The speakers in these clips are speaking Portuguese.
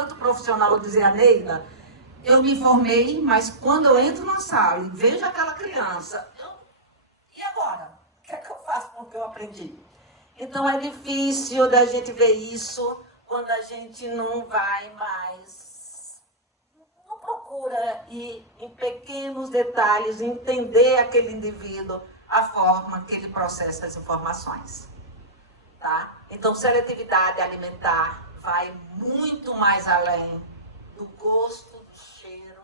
tanto profissional, eu dizia, Neila, eu me formei, mas quando eu entro na sala e vejo aquela criança, e agora? O que é que eu faço com o que eu aprendi? Então é difícil da gente ver isso quando a gente não vai mais, não procura ir em pequenos detalhes, entender aquele indivíduo, a forma que ele processa as informações. Tá? Então, seletividade alimentar vai muito mais além do gosto, do cheiro.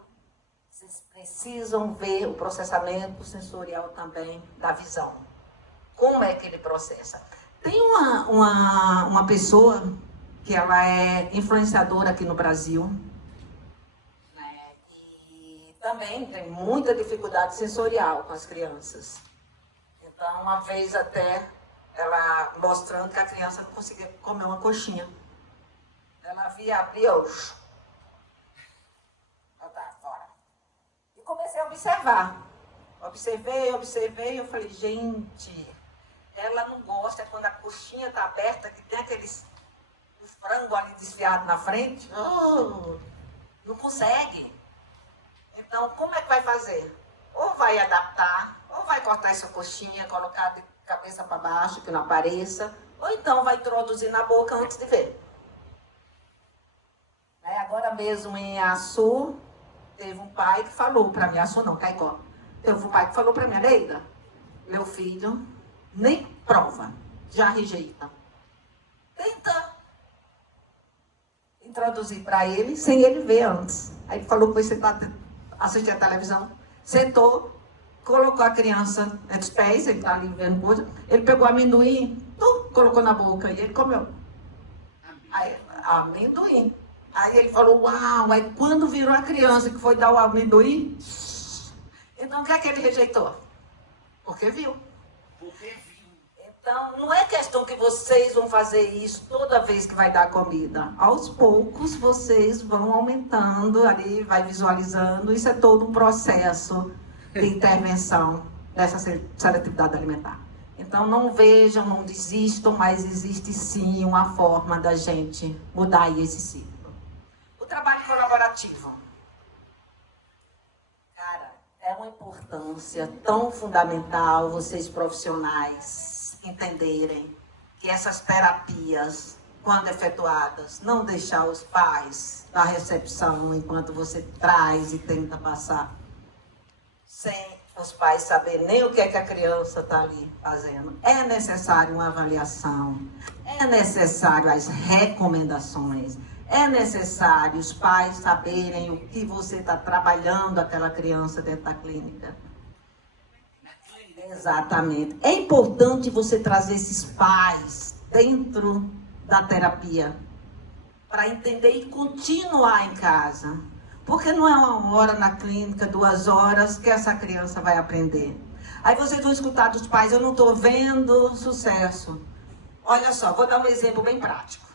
Vocês precisam ver o processamento sensorial também da visão. Como é que ele processa? Tem uma pessoa que ela é influenciadora aqui no Brasil, né, e também tem muita dificuldade sensorial com as crianças. Então, uma vez até, ela mostrando que a criança não conseguia comer uma coxinha. Ela via abrir, fora. E comecei a observar. Observei, eu falei, gente, ela não gosta quando a coxinha está aberta, que tem o frango ali desfiado na frente. Não consegue. Então, como é que vai fazer? Ou vai adaptar, ou vai cortar essa coxinha, colocar de cabeça para baixo, que não apareça, ou então vai introduzir na boca antes de ver. Agora mesmo em Açu, teve um pai que falou para mim, Açu não, Caicó, teve um pai que falou para mim, Neila, meu filho nem prova, já rejeita. Tenta introduzir para ele, sem ele ver antes. Aí ele falou que você está assistindo a televisão, sentou, colocou a criança entre os pés, ele está ali vendo coisa, ele pegou amendoim, colocou na boca e ele comeu. Aí, amendoim. Aí ele falou, uau, aí quando virou a criança que foi dar o amendoim, então o que é que ele rejeitou? Porque viu. Então, não é questão que vocês vão fazer isso toda vez que vai dar comida. Aos poucos, vocês vão aumentando ali, vai visualizando. Isso é todo um processo de intervenção dessa seletividade alimentar. Então, não vejam, não desistam, mas existe sim uma forma da gente mudar esse ciclo. O trabalho colaborativo. Cara, é uma importância tão fundamental vocês profissionais entenderem que essas terapias, quando efetuadas, não deixar os pais na recepção enquanto você traz e tenta passar, sem os pais saberem nem o que é que a criança está ali fazendo. É necessário uma avaliação, é necessário as recomendações, é necessário os pais saberem o que você está trabalhando aquela criança dentro da clínica. Exatamente. É importante você trazer esses pais dentro da terapia para entender e continuar em casa. Porque não é 1 hora na clínica, 2 horas que essa criança vai aprender. Aí vocês vão escutar dos pais, eu não estou vendo sucesso. Olha só, vou dar um exemplo bem prático.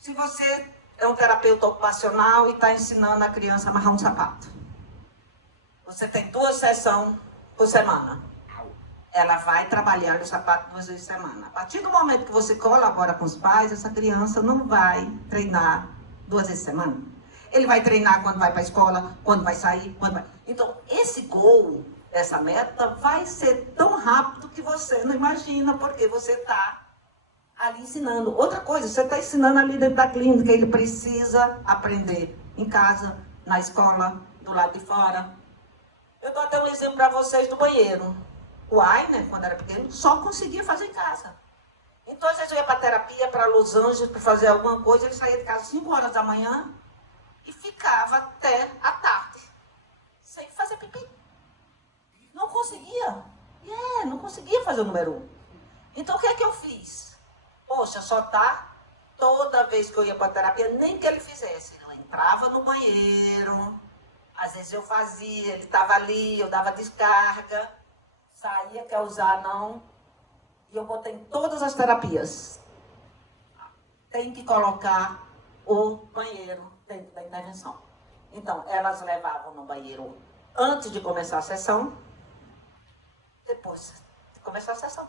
Se você é um terapeuta ocupacional e está ensinando a criança a amarrar um sapato. Você tem 2 sessões por semana. Ela vai trabalhar o sapato 2 vezes por semana. A partir do momento que você colabora com os pais, essa criança não vai treinar 2 vezes por semana. Ele vai treinar quando vai para a escola, quando vai sair, quando vai... Então, esse goal, essa meta, vai ser tão rápido que você não imagina, porque você está ali ensinando. Outra coisa, você está ensinando ali dentro da clínica, ele precisa aprender em casa, na escola, do lado de fora. Eu dou até um exemplo para vocês do banheiro. O Ainer, quando era pequeno, só conseguia fazer em casa. Então, às vezes eu ia para terapia, para Los Angeles, para fazer alguma coisa, ele saía de casa às 5 horas da manhã e ficava até a tarde, sem fazer pipi. Não conseguia. Não conseguia fazer o número 1. Então, o que é que eu fiz? Poxa, só tá toda vez que eu ia para terapia, nem que ele fizesse. Eu entrava no banheiro, às vezes eu fazia, ele estava ali, eu dava descarga, saía, quer usar, não. E eu botei em todas as terapias. Tem que colocar o banheiro dentro da intervenção. Então, elas levavam no banheiro antes de começar a sessão, depois de começar a sessão.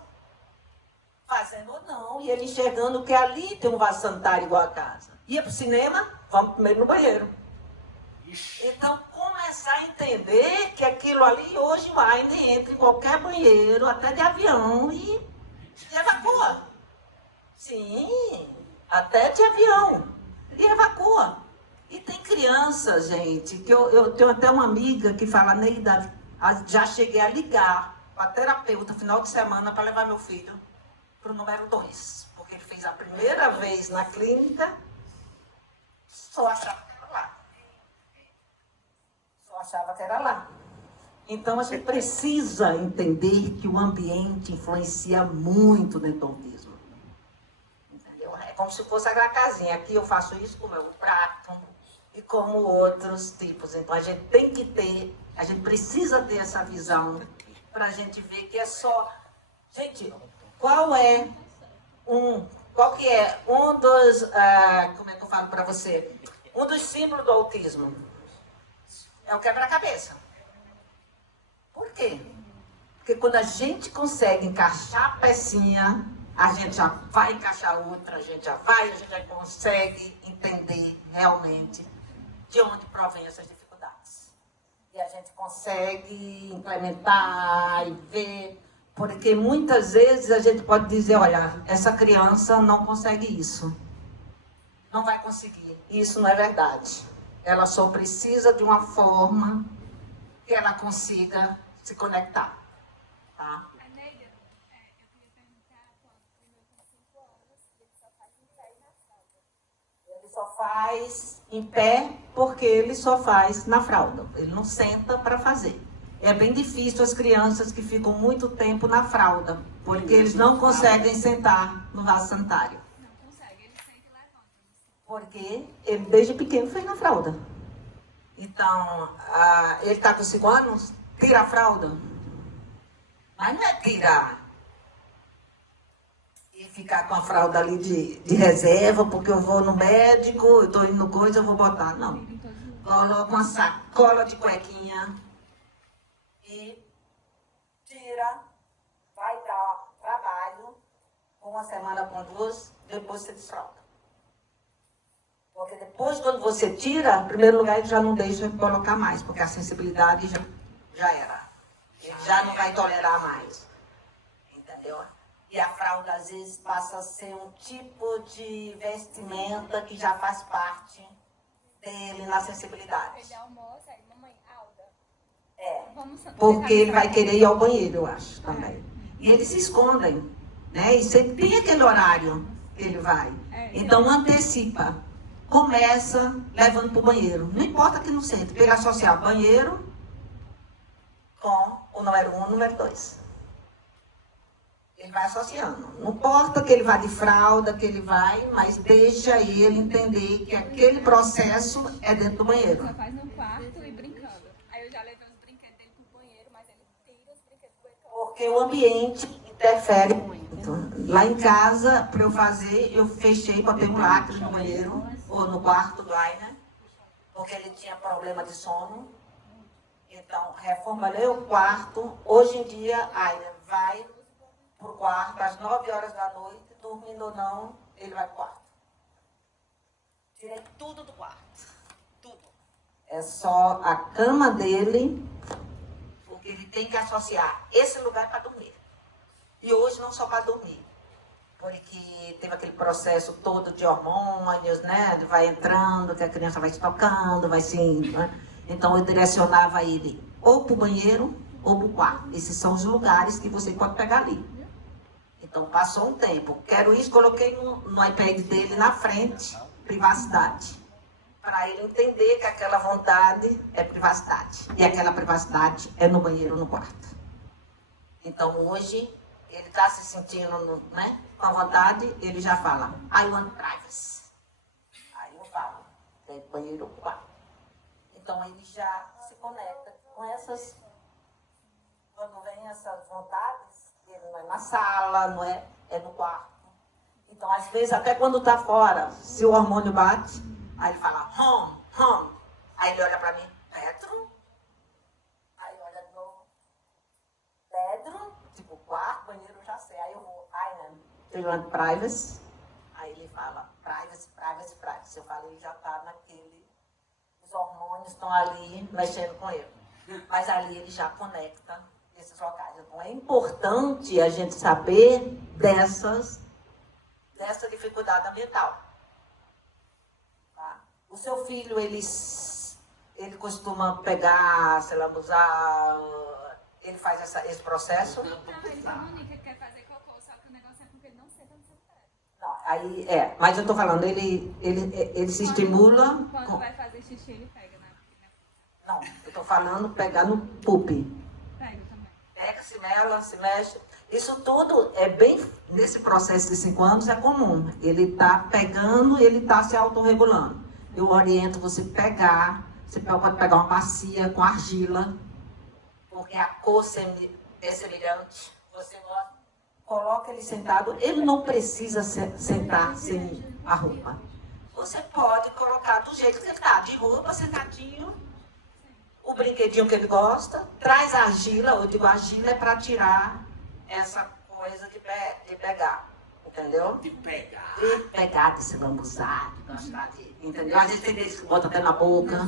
Fazendo ou não, e ele enxergando que ali tem um vaso sanitário igual a casa. Ia para o cinema, vamos primeiro no banheiro. Então, começar a entender que aquilo ali hoje o Aine entra em qualquer banheiro, até de avião, e evacua. Sim, até de avião. E evacua. E tem criança, gente, que eu tenho até uma amiga que fala, Neida, já cheguei a ligar para a terapeuta final de semana para levar meu filho para o número 2. Porque ele fez a primeira vez na clínica, só achava que era lá. Só achava que era lá. Então a gente precisa entender que o ambiente influencia muito dentro do autismo. Entendeu? É como se fosse aquela casinha. Aqui eu faço isso com o meu prato e como outros tipos. Então a gente tem que ter, a gente precisa ter essa visão para a gente ver que é só... Gente, qual que é um dos... como é que eu falo para você? Um dos símbolos do autismo é o quebra-cabeça. Por quê? Porque quando a gente consegue encaixar a pecinha, a gente já vai encaixar outra, a gente já consegue entender realmente de onde provém essas dificuldades. E a gente consegue implementar e ver, porque muitas vezes a gente pode dizer, olha, essa criança não consegue isso. Não vai conseguir. Isso não é verdade. Ela só precisa de uma forma que ela consiga se conectar, tá? A Neida, eu queria perguntar, o meu tem 5 anos, ele só faz em pé e na fralda. Ele só faz em pé porque ele só faz na fralda. Ele não senta para fazer. É bem difícil as crianças que ficam muito tempo na fralda, porque eles não conseguem sentar no vaso sanitário. Não consegue, ele senta e levanta. Porque ele desde pequeno fez na fralda. Então, ele está com 5 anos, tira a fralda. Mas não é tirar e ficar com a fralda ali de reserva, porque eu vou no médico, eu estou indo no coisa, eu vou botar. Não. Coloca uma sacola de cuequinha e tira, vai dar trabalho, uma semana com 2, depois você desfralda. Porque depois, quando você tira, em primeiro lugar, ele já não deixa colocar mais, porque a sensibilidade já era. Ele já não vai tolerar mais. Entendeu? E a fralda, às vezes, passa a ser um tipo de vestimenta que já faz parte dele na sensibilidade. Ele almoça, aí, mamãe, Alda. Porque ele vai querer ir ao banheiro, eu acho, também. E eles se escondem, né? E sempre tem aquele horário que ele vai. Então, antecipa. Começa levando para o banheiro. Não importa que não sente, porque ele associa banheiro com o número 1 e o número 2. Ele vai associando. Não importa que ele vá de fralda, que ele vai, mas deixa ele entender que aquele processo é dentro do banheiro. Só faz no quarto e brincando. Aí eu já levei os brinquedos dele pro banheiro, mas ele tira os brinquedos do banheiro. Porque o ambiente interfere muito. Lá em casa, para eu fazer, eu fechei, botei um lacre no banheiro, ou no quarto do Aina, porque ele tinha problema de sono. Então, reformulei o quarto. Hoje em dia, Aina vai pro quarto às 9 horas da noite, dormindo ou não, ele vai pro quarto. Tirei tudo do quarto. Tudo. É só a cama dele, porque ele tem que associar esse lugar para dormir. E hoje não só para dormir, porque teve aquele processo todo de hormônios, né? Vai entrando, que a criança vai se tocando, vai se... Né? Então eu direcionava ele ou para o banheiro ou para o quarto. Esses são os lugares que você pode pegar ali. Então passou um tempo. Quero isso, coloquei no iPad dele na frente, privacidade. Para ele entender que aquela vontade é privacidade. E aquela privacidade é no banheiro ou no quarto. Então hoje... ele está se sentindo, né, com a vontade, ele já fala, I want privacy. Aí eu falo, tem banheiro ou quarto. Então ele já se conecta com essas, quando vem essas vontades, ele não é na sala, não é, é no quarto. Então às vezes até quando está fora, se o hormônio bate, aí ele fala, home, home. Aí ele olha para mim, Pedro? Aí olha de novo, Pedro? Tipo, quarto, banheiro, já sei. Aí eu vou, do you want privacy? Aí ele fala, privacy, privacy, privacy. Eu falo, ele já está naquele estão ali mexendo com ele. Mas ali ele já conecta esses locais. Então é importante a gente saber dessa dificuldade ambiental. Tá? O seu filho, ele costuma pegar, se lambuzar, ele faz esse processo? Não, ele comunica que quer fazer cocô, só que o negócio é porque ele não senta no celular. Não, aí mas eu tô falando, ele se estimula. Quando vai fazer xixi, ele pega, né? Não, eu tô falando pegar no pupi. Pega também. Pega, se mela, se mexe. Isso tudo é bem, nesse processo de 5 anos é comum. Ele tá pegando e ele tá se autorregulando. Eu oriento você pegar, você pode pegar uma bacia com argila, porque a cor é semelhante. Você coloca ele sentado, ele não precisa sentar sem a roupa. Você pode colocar do jeito que ele está, de roupa, sentadinho, o brinquedinho que ele gosta, traz a argila, eu digo argila é para tirar essa coisa de pegar, entendeu? De pegar. De pegar, de se lambuzar, de gostar de, entendeu? Às vezes tem deles que botam até na boca,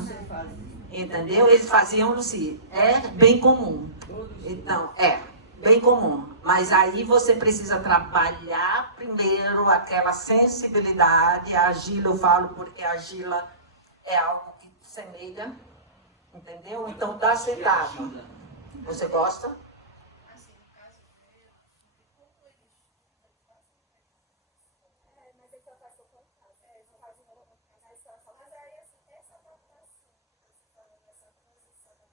entendeu? Eles faziam, Luci, é bem comum. Então, bem comum. Mas aí você precisa trabalhar primeiro aquela sensibilidade. A argila, eu falo porque a argila é algo que semeia, entendeu? Então, dá sentado. Você gosta? Assim, no caso dele, como eles mas ele só faz cocô em casa. Só faz cocô na escola. Mas aí, assim, essa adaptação, você falando dessa transição da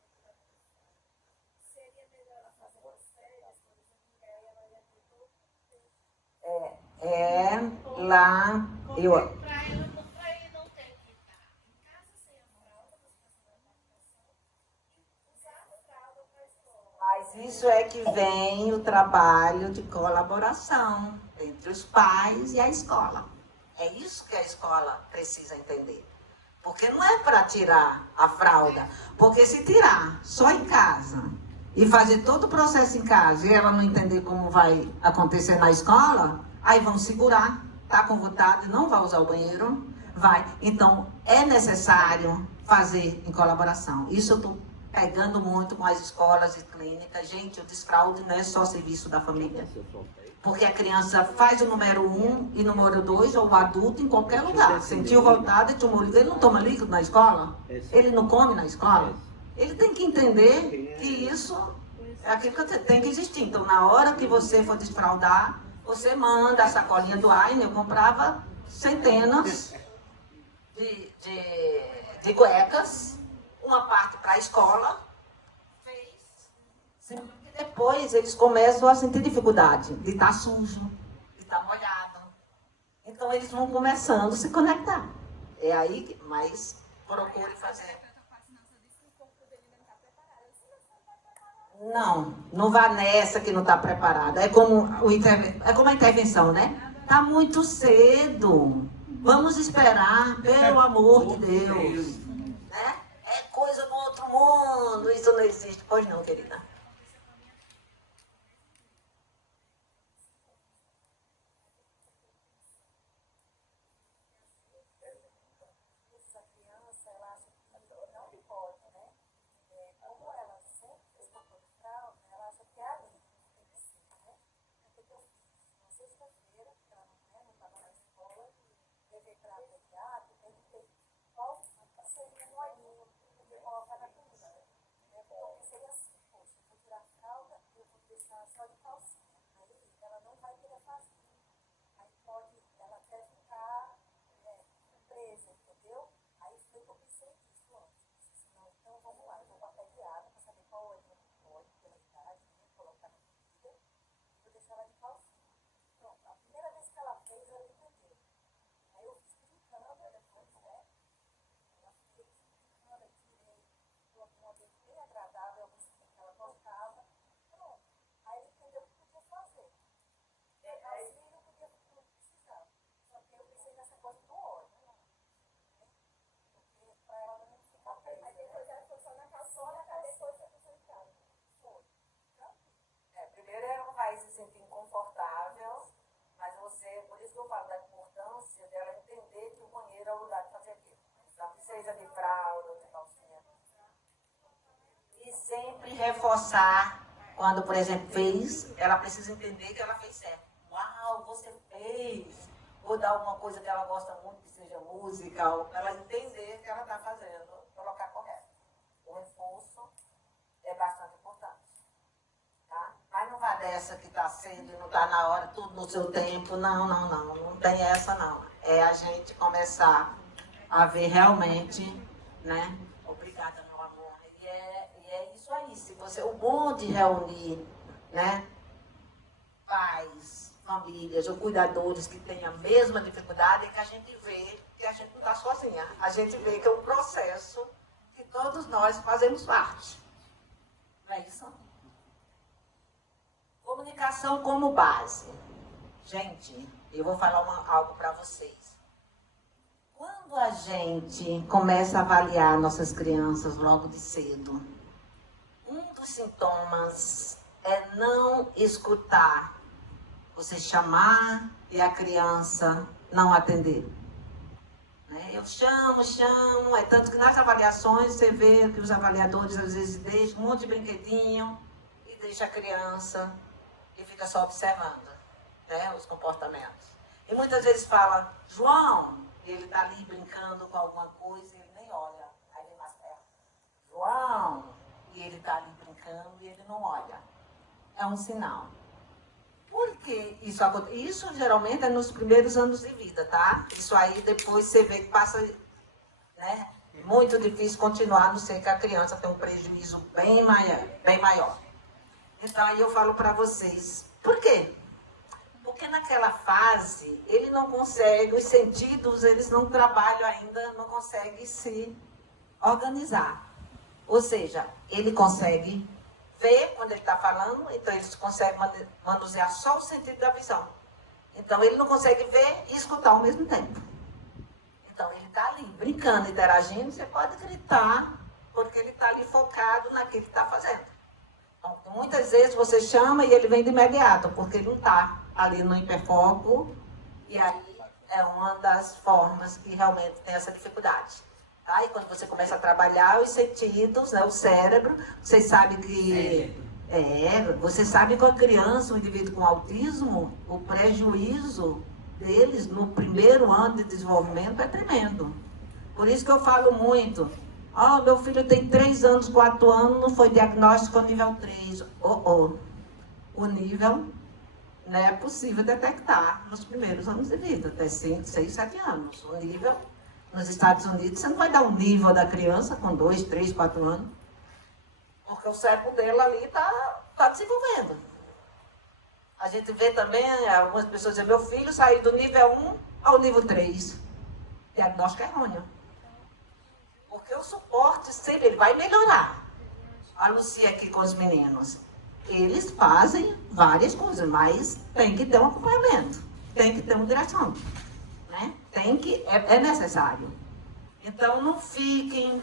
seria melhor ela fazer as férias, por exemplo, que aí ela ia ter todo Lá, Para ele não ter que estar em casa sem a fralda, você fazer uma adaptação e usar a fralda para a escola. mas isso é que vem o trabalho de colaboração entre os pais e a escola. É isso que a escola precisa entender. Porque não é para tirar a fralda. Porque se tirar só em casa e fazer todo o processo em casa e ela não entender como vai acontecer na escola, aí vão segurar, tá com vontade, não vai usar o banheiro, vai. Então, é necessário fazer em colaboração. Isso eu estou pegando muito com as escolas e clínicas. Gente, o desfraude não é só serviço da família. Porque a criança faz o número 1 e número 2, ou o adulto, em qualquer lugar. Sentiu vontade, tomou líquido. Ele não toma líquido na escola? Ele não come na escola? Ele tem que entender que isso é aquilo que tem que existir. Então, na hora que você for desfraudar, você manda a sacolinha do Aine. Eu comprava centenas de cuecas, uma parte para a escola, fez. Depois eles começam a sentir dificuldade de estar sujo, de estar molhado. Então eles vão começando a se conectar. É aí que mais procure fazer. Não vá nessa que não está preparada. É como a intervenção, né? Está muito cedo. Vamos esperar, pelo amor de Deus. Né? É coisa do outro mundo. Isso não existe. Pois não, querida. sempre reforçar, quando, por exemplo, fez, ela precisa entender que ela fez certo. Uau, você fez! Ou dar alguma coisa que ela gosta muito, que seja música, ou ela entender que ela está fazendo, colocar correto. O reforço é bastante importante. Tá? Mas não vai dessa que está cedo e não está na hora, tudo no seu tempo. Não tem essa não. É a gente começar a ver realmente, né? Obrigada, meu amor. E é isso aí. Se você, o bom de reunir, né? Pais, famílias ou cuidadores que têm a mesma dificuldade é que a gente vê que a gente não está sozinha. A gente vê que é um processo que todos nós fazemos parte. Não é isso? Comunicação como base. Gente, eu vou falar algo para vocês. Quando a gente começa a avaliar nossas crianças logo de cedo, um dos sintomas é não escutar. Você chamar e a criança não atender. Né? Eu chamo, é tanto que nas avaliações você vê que os avaliadores às vezes deixam um monte de brinquedinho e deixa a criança e fica só observando, né, os comportamentos. E muitas vezes fala, João, e ele está ali brincando com alguma coisa e ele nem olha, aí ele mais perto. João, e ele está ali brincando e ele não olha. É um sinal. Por que isso acontece? Isso geralmente é nos primeiros anos de vida, tá? Isso aí depois você vê que passa, né? Muito difícil continuar, a não ser que a criança tenha um prejuízo bem maior. Então aí eu falo para vocês, por quê? Porque naquela fase ele não consegue, os sentidos eles não trabalham ainda, não consegue se organizar. Ou seja, ele consegue ver quando ele está falando, então ele consegue manusear só o sentido da visão. Então ele não consegue ver e escutar ao mesmo tempo. Então ele está ali brincando, interagindo, você pode gritar, porque ele está ali focado naquilo que está fazendo. Então, muitas vezes você chama e ele vem de imediato, porque ele não está ali no hiperfoco, e aí é uma das formas que realmente tem essa dificuldade. Tá? E quando você começa a trabalhar os sentidos, né, o cérebro, você sabe que... você sabe que a criança, o indivíduo com autismo, o prejuízo deles no primeiro ano de desenvolvimento é tremendo. Por isso que eu falo muito, meu filho tem 3 anos, 4 anos, não foi diagnóstico nível 3. O nível não é possível detectar nos primeiros anos de vida, até 5, 6, 7 anos. O nível, nos Estados Unidos, você não vai dar um nível da criança com 2, 3, 4 anos, porque o cérebro dele ali está desenvolvendo. A gente vê também, algumas pessoas dizem, meu filho saiu do nível 1 ao nível 3. Diagnóstico errôneo. Porque o suporte sempre ele vai melhorar. A Lucia aqui com os meninos, eles fazem várias coisas, mas tem que ter um acompanhamento, tem que ter uma direção, né? É necessário. Então não fiquem,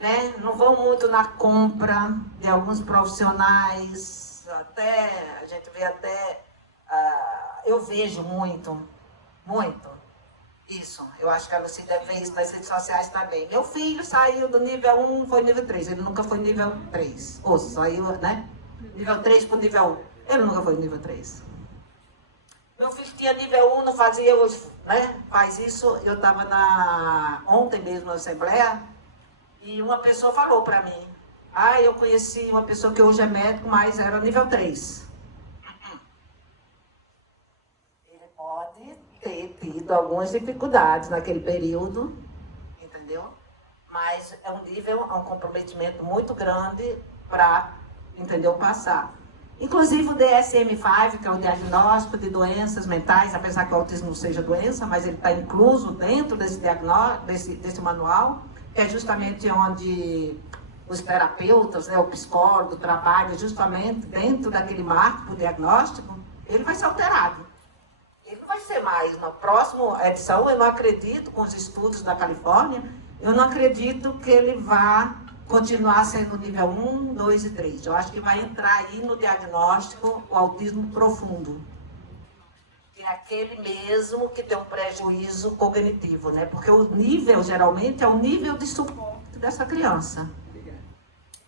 né? Não vão muito na compra de alguns profissionais, até a gente vê eu vejo muito isso. Eu acho que a Lucia deve ver isso nas redes sociais também. Meu filho saiu do nível 1, foi nível 3. Ele nunca foi nível 3. Ou saiu, né? Nível 3 para o nível 1. Ele nunca foi nível 3. Meu filho tinha nível 1, não fazia hoje, né? Faz isso. Eu estava ontem mesmo na Assembleia e uma pessoa falou para mim. Eu conheci uma pessoa que hoje é médico, mas era nível 3. Ele pode ter tido algumas dificuldades naquele período, entendeu? Mas é um nível, é um comprometimento muito grande para, entendeu, passar. Inclusive o DSM-5, que é o diagnóstico de doenças mentais, apesar que o autismo não seja doença, mas ele está incluso dentro desse desse manual, que é justamente onde os terapeutas, né, o psicólogo trabalha justamente dentro daquele marco do diagnóstico, ele vai ser alterado. Ele não vai ser mais. Na próxima edição, eu não acredito, com os estudos da Califórnia, eu não acredito que ele vá continuar sendo nível 1, 2 e 3. Eu acho que vai entrar aí no diagnóstico o autismo profundo. Que é aquele mesmo que tem um prejuízo cognitivo, né? Porque o nível, geralmente, é o nível de suporte dessa criança.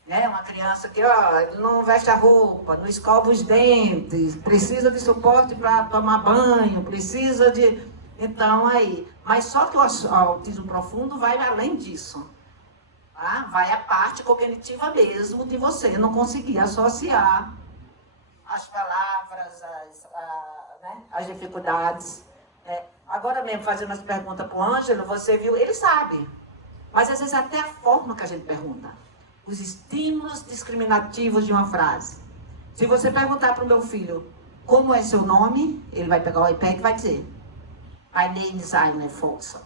Né? Uma criança que não veste a roupa, não escova os dentes, precisa de suporte para tomar banho, precisa de... Então, aí... Mas só que o autismo profundo vai além disso. Tá? Vai a parte cognitiva mesmo de você não conseguir associar as palavras, né? As dificuldades. Agora mesmo, fazendo umas perguntas para o Ângelo, você viu, ele sabe. Mas às vezes até a forma que a gente pergunta. Os estímulos discriminativos de uma frase. Se você perguntar para o meu filho, como é seu nome? Ele vai pegar o iPad e vai dizer, My name is Aine Folsom.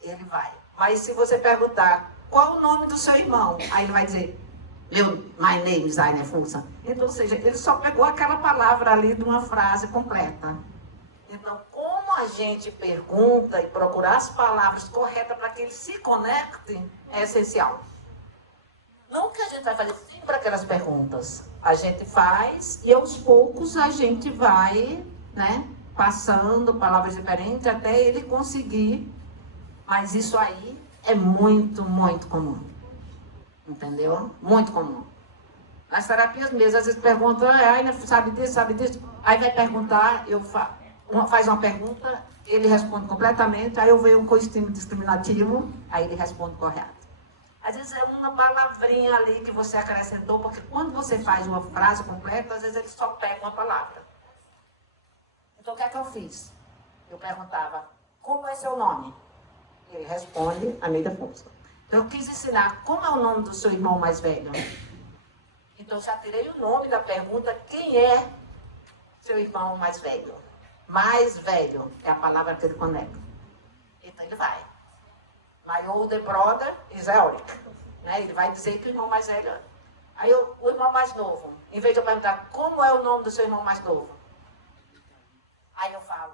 Ele vai. Mas se você perguntar, qual o nome do seu irmão? Aí ele vai dizer, My name is Aine Folsom. Então, ou seja, ele só pegou aquela palavra ali de uma frase completa. Então, como a gente pergunta e procurar as palavras corretas para que ele se conecte, é essencial. Não que a gente vai fazer sempre aquelas perguntas. A gente faz e aos poucos a gente vai, né, passando palavras diferentes até ele conseguir. Mas isso aí é muito, muito comum. Entendeu? Muito comum. Nas terapias mesmo, às vezes perguntam, sabe disso? Aí vai perguntar, faz uma pergunta, ele responde completamente, aí eu vejo com estímulo discriminativo, aí ele responde correto. Às vezes é uma palavrinha ali que você acrescentou, porque quando você faz uma frase completa, às vezes ele só pega uma palavra. Então o que é que eu fiz? Eu perguntava, como é seu nome? Ele responde, Aneida Folsom. Então eu quis ensinar, como é o nome do seu irmão mais velho? Então já tirei o nome da pergunta, quem é seu irmão mais velho? Mais velho é a palavra que ele conecta. Então ele vai. My older brother is Eric. Né? Ele vai dizer que o irmão mais velho... Aí o irmão mais novo, em vez de eu perguntar como é o nome do seu irmão mais novo, aí eu falo,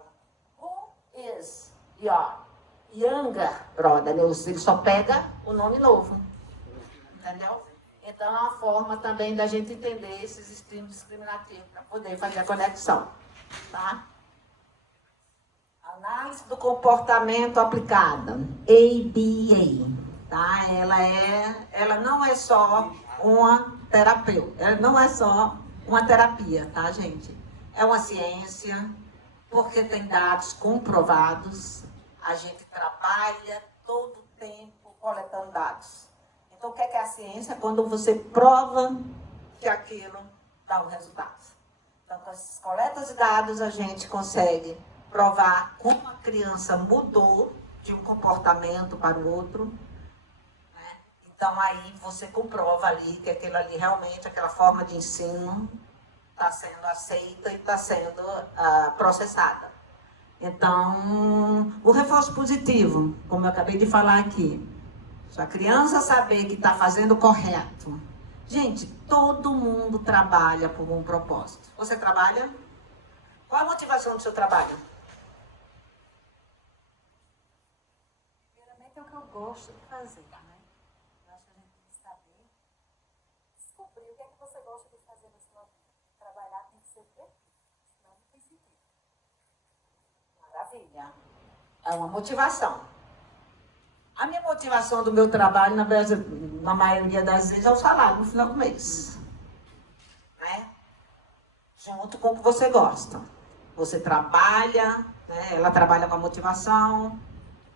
who is your younger brother? Ele só pega o nome novo. Entendeu? Então é uma forma também da gente entender esses estímulos discriminativos para poder fazer a conexão. Tá? Análise do comportamento aplicada, ABA, tá? Ela não é só uma terapeuta, ela não é só uma terapia, tá, gente? É uma ciência, porque tem dados comprovados, a gente trabalha todo o tempo coletando dados. Então, o que é a ciência? Quando você prova que aquilo dá um resultado. Então, com essas coletas de dados, a gente consegue provar como a criança mudou de um comportamento para o outro. Né? Então, aí você comprova ali que aquilo ali realmente, aquela forma de ensino está sendo aceita e está sendo processada. Então, o reforço positivo, como eu acabei de falar aqui, se a criança saber que está fazendo o correto. Gente, todo mundo trabalha por um propósito. Você trabalha? Qual a motivação do seu trabalho? Primeiramente é o que eu gosto de fazer, né? Eu acho que a gente tem que saber descobrir o que é que você gosta de fazer na sua vida. Trabalhar tem que ser o quê? Senão não tem sentido. Maravilha. É uma motivação. A minha motivação do meu trabalho, na maioria das vezes, é o salário no final do mês. Né? Junto com o que você gosta. Você trabalha, né? Ela trabalha com a motivação,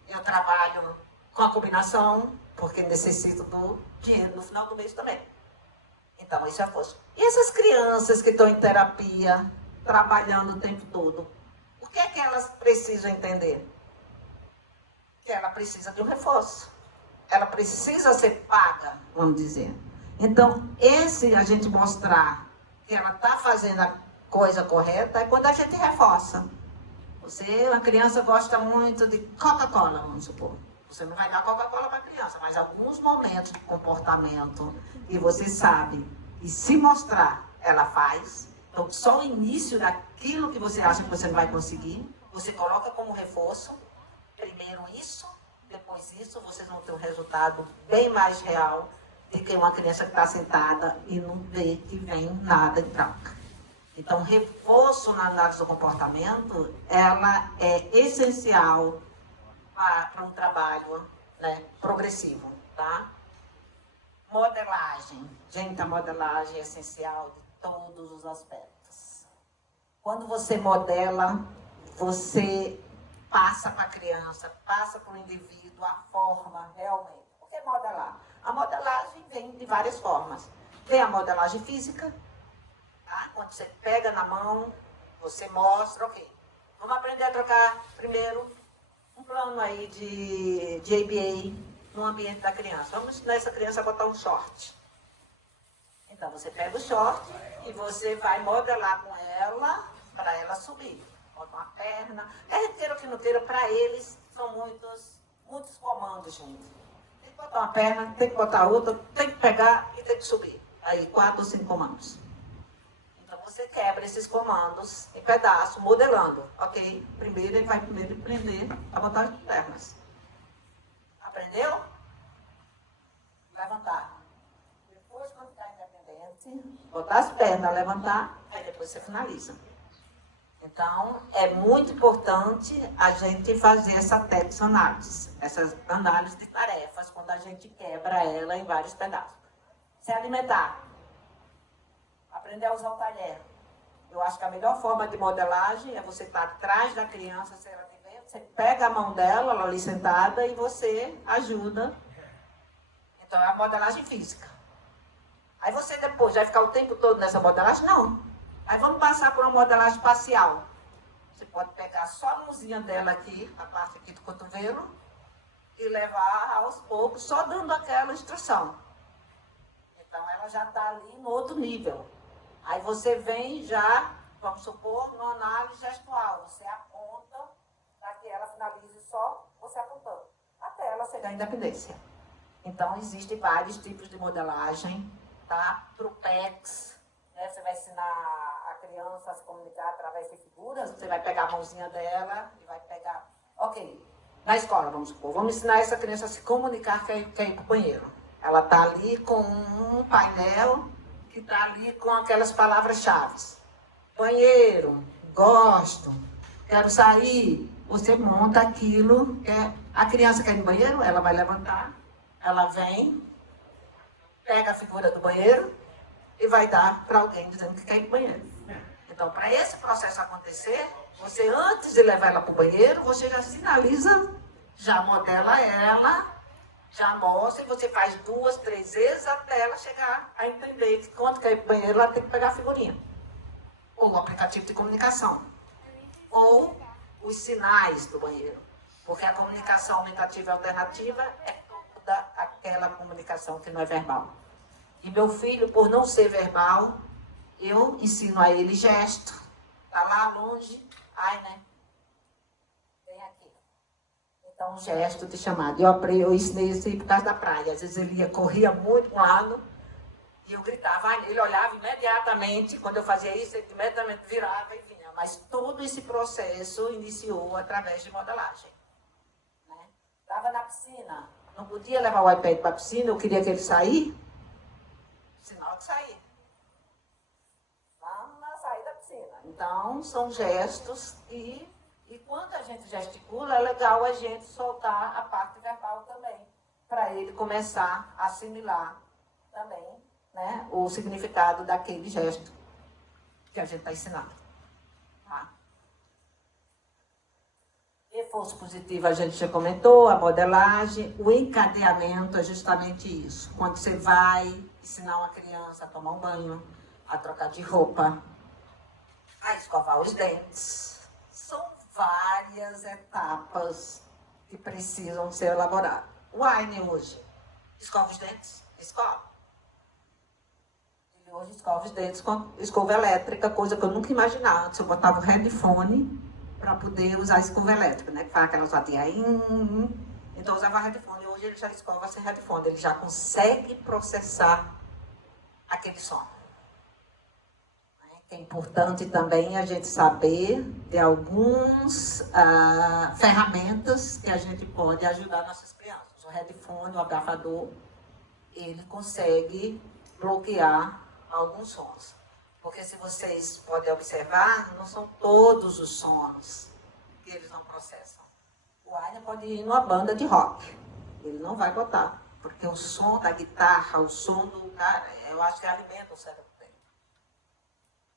eu trabalho com a combinação, porque necessito do dinheiro no final do mês também. Então, isso é força. E essas crianças que estão em terapia, trabalhando o tempo todo, o que é que elas precisam entender? Que ela precisa de um reforço. Ela precisa ser paga, vamos dizer. Então, a gente mostrar que ela está fazendo a coisa correta é quando a gente reforça. Uma criança gosta muito de Coca-Cola, vamos supor. Você não vai dar Coca-Cola para a criança, mas alguns momentos de comportamento e você sabe, e se mostrar, ela faz. Então, só o início daquilo que você acha que você não vai conseguir, você coloca como reforço. Primeiro isso, depois isso, vocês vão ter um resultado bem mais real do que uma criança que está sentada e não vê que vem nada em troca. Então, reforço na análise do comportamento, ela é essencial para um trabalho, né, progressivo, tá? Modelagem. Gente, a modelagem é essencial de todos os aspectos. Quando você modela, você passa para a criança, passa para o indivíduo a forma realmente. O que é modelar? A modelagem vem de várias formas. Tem a modelagem física, tá? Quando você pega na mão, você mostra, ok. Vamos aprender a trocar primeiro um plano aí de ABA no ambiente da criança. Vamos ensinar essa criança a botar um short. Então, você pega o short e você vai modelar com ela para ela subir. Bota uma perna. Quer queira ou que não queira, para eles são muitos comandos, gente. Tem que botar uma perna, tem que botar outra, tem que pegar e tem que subir. Aí, 4 ou 5 comandos. Então, você quebra esses comandos em pedaços, modelando. Ok? Primeiro, ele vai aprender a botar as pernas. Aprendeu? Levantar. Depois, quando ficar independente, botar as pernas, levantar, aí depois você finaliza. Então, é muito importante a gente fazer essa texto-análise, essas análises de tarefas, quando a gente quebra ela em vários pedaços. Se alimentar. Aprender a usar o talher. Eu acho que a melhor forma de modelagem é você estar atrás da criança, se ela tiver, você pega a mão dela, ela ali sentada, e você ajuda. Então, é a modelagem física. Aí você depois vai ficar o tempo todo nessa modelagem? Não. Aí vamos passar por uma modelagem espacial. Você pode pegar só a mãozinha dela aqui, a parte aqui do cotovelo, e levar aos poucos, só dando aquela instrução. Então, ela já está ali no outro nível. Aí você vem já, vamos supor, numa análise gestual. Você aponta para que ela finalize só você apontando, até ela chegar à independência. Então, existem vários tipos de modelagem, tá? Para o PECS, né? Você vai ensinar a criança a se comunicar através de figuras, você vai pegar a mãozinha dela e vai pegar... Ok, na escola, vamos supor, vamos ensinar essa criança a se comunicar, quer ir para o banheiro. Ela está ali com um painel que está ali com aquelas palavras-chave. Banheiro, gosto, quero sair. Você monta aquilo, a criança quer ir no banheiro, ela vai levantar, ela vem, pega a figura do banheiro e vai dar para alguém dizendo que quer ir no banheiro. Então, para esse processo acontecer, você, antes de levar ela para o banheiro, você já sinaliza, já modela ela, já mostra, e você faz 2, 3 vezes até ela chegar a entender que quando quer ir para o banheiro, ela tem que pegar a figurinha. Ou o aplicativo de comunicação. Ou os sinais do banheiro. Porque a comunicação aumentativa e alternativa é toda aquela comunicação que não é verbal. E meu filho, por não ser verbal, eu ensino a ele gesto. Está lá longe, ai, né? Vem aqui. Então, um gesto de chamada. Eu ensinei isso aí por causa da praia. Às vezes ele corria muito para um lado e eu gritava. Ele olhava imediatamente. Quando eu fazia isso, ele imediatamente virava e vinha. Mas todo esse processo iniciou através de modelagem. Estava na piscina. Não podia levar o iPad para a piscina. Eu queria que ele saísse. Sinal de sair. Vamos sair da piscina. Então, são gestos e quando a gente gesticula, é legal a gente soltar a parte verbal também, para ele começar a assimilar também, né, o significado daquele gesto que a gente está ensinando. Tá? Reforço positivo a gente já comentou, a modelagem, o encadeamento é justamente isso. Quando você vai ensinar uma criança a tomar um banho, a trocar de roupa, a escovar os dentes. São várias etapas que precisam ser elaboradas. O Aine hoje escova os dentes? Escova. Ele hoje escova os dentes com escova elétrica, coisa que eu nunca imaginava. Antes eu botava o headphone para poder usar a escova elétrica, né? Que faz aquela zoadinha aí. Então eu usava headphone. Hoje ele já escova sem headphone. Ele já consegue processar aquele som. É importante também a gente saber de algumas ferramentas que a gente pode ajudar nossas crianças. O headphone, o abafador, ele consegue bloquear alguns sons. Porque se vocês podem observar, não são todos os sons que eles não processam. O Aine pode ir numa banda de rock. Ele não vai botar porque o som da guitarra, o som do cara, eu acho que alimenta o cérebro dele.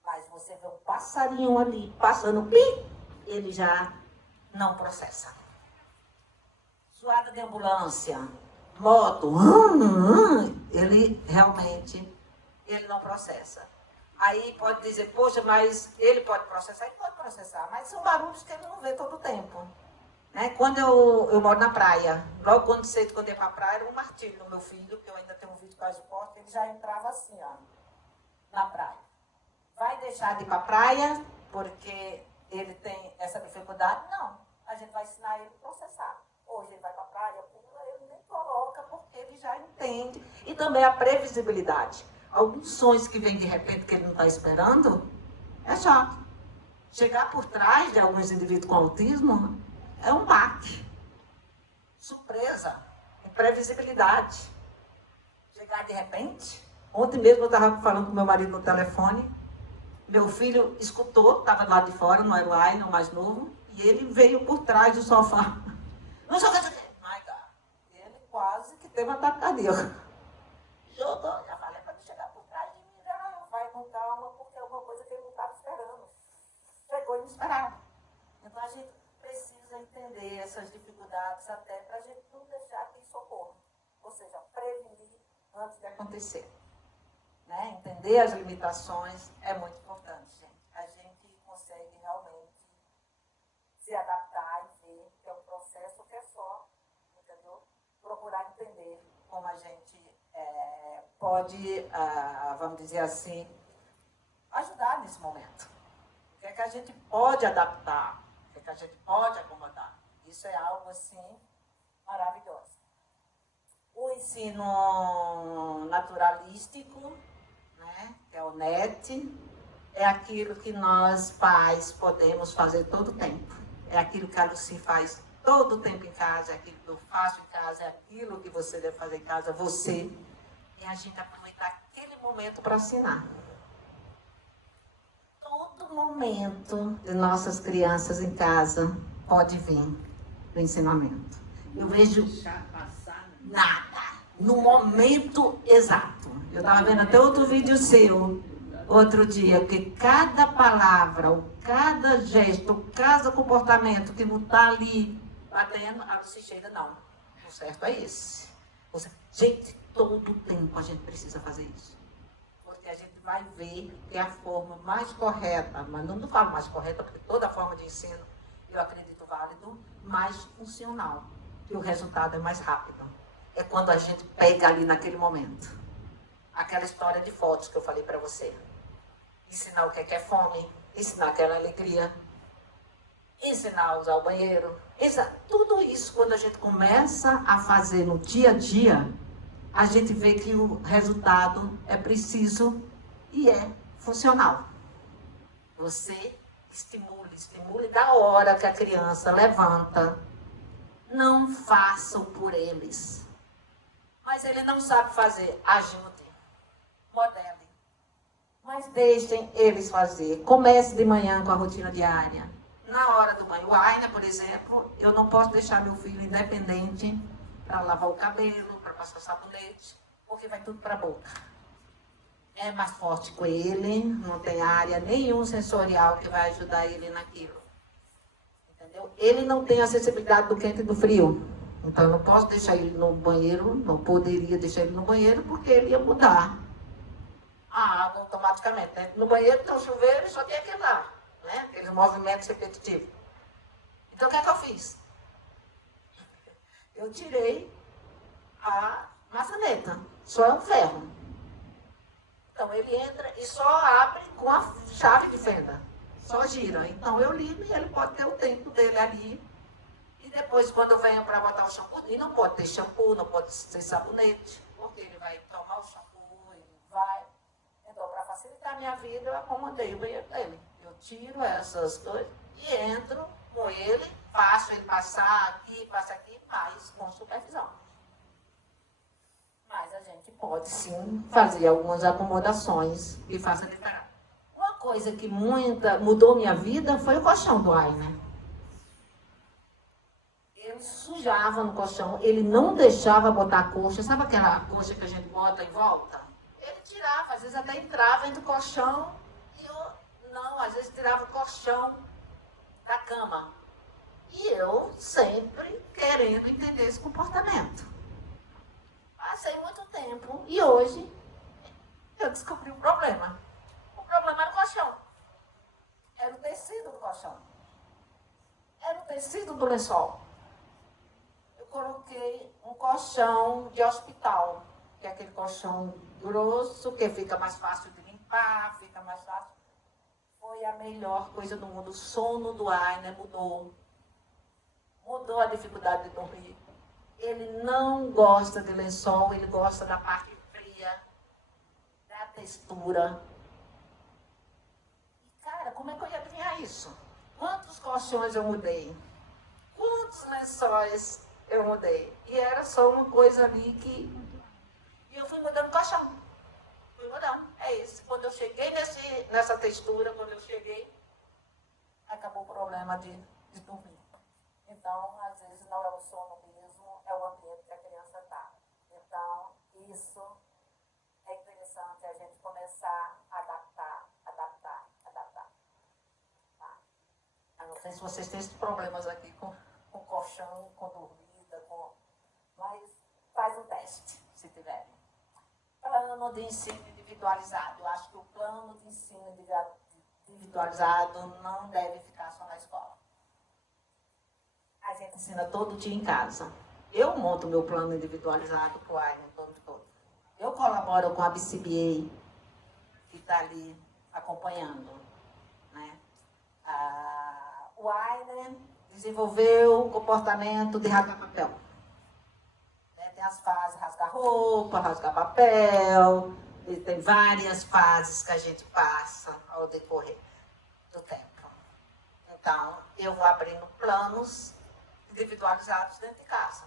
Mas você vê um passarinho ali passando, pim, ele já não processa. Zoada de ambulância, moto, ele realmente, ele não processa. Aí pode dizer, poxa, mas ele pode processar? Ele pode processar, mas são barulhos que ele não vê todo o tempo. Né? Quando eu moro na praia, logo quando cedo, quando eu ia para a praia, era um martírio no meu filho, que eu ainda tenho um vídeo quase de porta, ele já entrava assim, ó, na praia. Vai deixar de ir para a praia porque ele tem essa dificuldade? Não. A gente vai ensinar ele a processar. Hoje ele vai para a praia, pula, ele nem coloca porque ele já entende. E também a previsibilidade. Alguns sonhos que vêm de repente que ele não está esperando, é chato. Chegar por trás de alguns indivíduos com autismo é um baque. Surpresa, imprevisibilidade. Chegar de repente. Ontem mesmo eu estava falando com meu marido no telefone. Meu filho escutou, estava lá de fora, no Aeroline, o mais novo, e ele veio por trás do sofá. Não joga de tempo. Ele quase que teve um ataque cardíaco. Jogou, já falei para ele chegar por trás de mim. Não, vai com calma, porque é uma coisa que ele não estava esperando. Chegou inesperado. Então a gente precisa entender essas dificuldades até para a gente não deixar que isso ocorra. Ou seja, prevenir antes de acontecer. Né? Entender as limitações é muito importante, gente. A gente consegue realmente se adaptar e ver que é um processo que é só, entendeu? Procurar entender como a gente pode, vamos dizer assim, ajudar nesse momento. O que é que a gente pode adaptar? O que é que a gente pode acomodar? Isso é algo, assim, maravilhoso. O ensino naturalístico, né, que é o NET, é aquilo que nós, pais, podemos fazer todo o tempo. É aquilo que a Lucy faz todo o tempo em casa, é aquilo que eu faço em casa, é aquilo que você deve fazer em casa, você. E a gente aproveitar aquele momento para ensinar. Todo momento de nossas crianças em casa pode vir do ensinamento. Eu vejo nada, no momento exato. Eu estava vendo até outro vídeo seu, outro dia, que cada palavra, ou cada gesto, ou cada comportamento que não está ali batendo, a Lucy chega, não. O certo é esse. Gente, todo o tempo a gente precisa fazer isso. Porque a gente vai ver que é a forma mais correta, mas não falo mais correta, porque toda forma de ensino, eu acredito válido, mais funcional. E o resultado é mais rápido. É quando a gente pega ali naquele momento. Aquela história de fotos que eu falei para você. Ensinar o que é fome, ensinar aquela alegria, ensinar a usar o banheiro. Tudo isso, quando a gente começa a fazer no dia a dia, a gente vê que o resultado é preciso e é funcional. Você estimule da hora que a criança levanta. Não façam por eles. Mas ele não sabe fazer, ajude, modele. Mas deixem eles fazer. Comece de manhã com a rotina diária. Na hora do banho, o Aina, por exemplo, eu não posso deixar meu filho independente para lavar o cabelo, para passar sabonete, porque vai tudo para a boca. É mais forte com ele, não tem área nenhum sensorial que vai ajudar ele naquilo. Entendeu? Ele não tem a sensibilidade do quente e do frio. Então, eu não posso deixar ele no banheiro, não poderia deixar ele no banheiro, porque ele ia mudar a água automaticamente. Né? No banheiro tem um chuveiro e só tem aquele lá, né? Aqueles movimentos repetitivos. Então, o que é que eu fiz? Eu tirei a maçaneta, só é um ferro. Então, ele entra e só abre com a chave de fenda. Só gira. Então, eu ligo e ele pode ter o tempo dele ali. E depois, quando eu venho para botar o shampoo, e não pode ter shampoo, não pode ter sabonete, porque ele vai tomar o shampoo, ele vai. Então, para facilitar a minha vida, eu acomodei o banheiro dele. Eu tiro essas coisas e entro com ele, faço ele passar aqui, mas com supervisão. Mas a gente pode, sim, fazer algumas acomodações e facilitar. Uma coisa que mudou minha vida foi o colchão do Aina. Eu ele sujava no colchão, ele não deixava botar a coxa. Sabe aquela coxa que a gente bota em volta? Ele tirava, às vezes até entrava entre o colchão e eu não, às vezes tirava o colchão da cama. E eu sempre querendo entender esse comportamento. Passei muito tempo e hoje eu descobri o problema. O problema era o colchão. Era o tecido do colchão. Era o tecido do lençol. Eu coloquei um colchão de hospital, que é aquele colchão grosso, que fica mais fácil de limpar, fica mais fácil. Foi a melhor coisa do mundo. O sono do Ainer mudou. Mudou a dificuldade de dormir. Ele não gosta de lençol, ele gosta da parte fria, da textura. E, cara, como é que eu ia adivinhar isso? Quantos colchões eu mudei? Quantos lençóis eu mudei? E era só uma coisa ali que... E eu fui mudando o colchão. Fui mudando. É isso. Quando eu cheguei nessa textura, quando eu cheguei, acabou o problema de dormir. Então, às vezes, não é o sono mesmo, é o ambiente que a criança está. Então, isso é interessante a gente começar a adaptar. Tá? Eu não sei se vocês têm esses problemas aqui com colchão, com dormida, mas faz um teste, se tiverem. Plano de ensino individualizado. Eu acho que o plano de ensino individualizado não deve ficar só na escola. A gente ensina todo dia em casa. Eu monto meu plano individualizado para o Ainer todo. Eu colaboro com a BCBA, que está ali acompanhando. Né? O Ainer desenvolveu o comportamento de rasgar papel. Tem as fases, rasgar roupa, rasgar papel, e tem várias fases que a gente passa ao decorrer do tempo. Então, eu vou abrindo planos individualizados dentro de casa.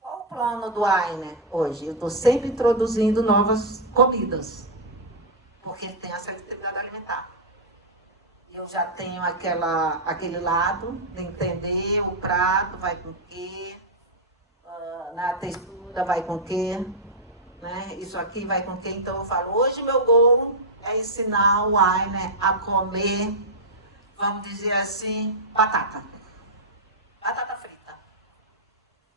Qual o plano do Ainer hoje? Eu estou sempre introduzindo novas comidas, porque ele tem a seletividade alimentar. E eu já tenho aquele lado de entender o prato, vai com o quê, na textura vai com o quê, né? Isso aqui vai com o quê. Então eu falo, hoje meu gol é ensinar o Ainer a comer, vamos dizer assim, batata frita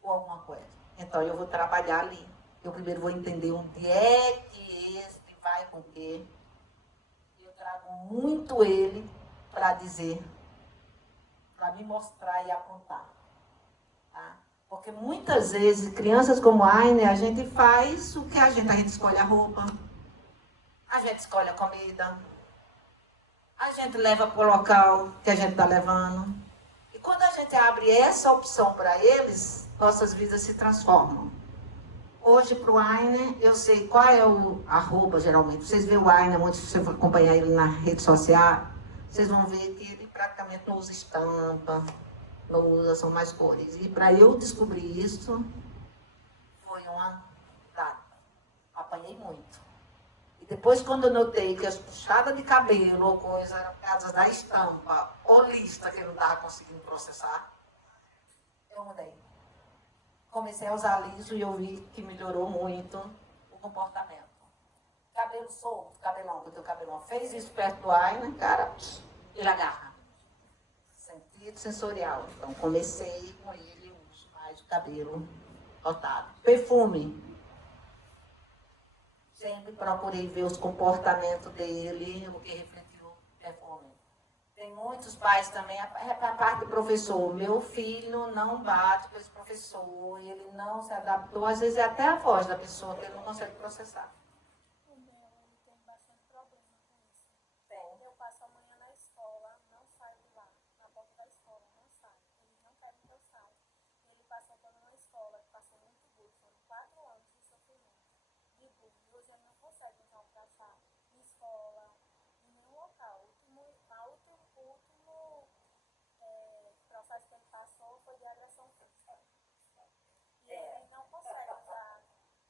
ou alguma coisa. Então eu vou trabalhar ali. Eu primeiro vou entender onde é que este vai com o quê. Eu trago muito ele para dizer, para me mostrar e apontar. Tá? Porque muitas vezes, crianças como a Ainer, a gente faz o que a gente escolhe a roupa, a gente escolhe a comida, a gente leva para o local que a gente está levando. E quando a gente abre essa opção para eles, nossas vidas se transformam. Hoje, para o Ainer, eu sei qual é a roupa, geralmente. Vocês veem o Ainer, muito, se você for acompanhar ele na rede social, vocês vão ver que ele praticamente não usa estampa, não usa, são mais cores. E para eu descobrir isso, foi uma data. Apanhei muito. E depois, quando eu notei que as puxadas de cabelo ou coisa eram por causa da estampa ou lista que ele não estava conseguindo processar, eu mudei. Comecei a usar liso e eu vi que melhorou muito o comportamento. Cabelo solto, cabelão, porque o cabelão fez isso perto do Ainer, cara, ele agarra. Sentido sensorial. Então, comecei com ele, uso mais o cabelo cortado. Perfume. Sempre procurei ver os comportamentos dele, o que refletiu o perfume. Tem muitos pais também, a parte do professor. Meu filho não bate com esse professor, ele não se adaptou. Às vezes é até a voz da pessoa que ele não consegue processar. O meu, ele tem bastante problema com isso. Tem. Eu passo a manhã na escola, não saio de lá. Na porta da escola, não saio. Eles não querem que eu saia. Ele passou por uma escola que passou muito duro. Foram 4 anos de sofrimento. De duro. E hoje ele não consegue entrar para achar em escola, em nenhum local. O último processo que ele passou foi de agressão física. E ele não consegue usar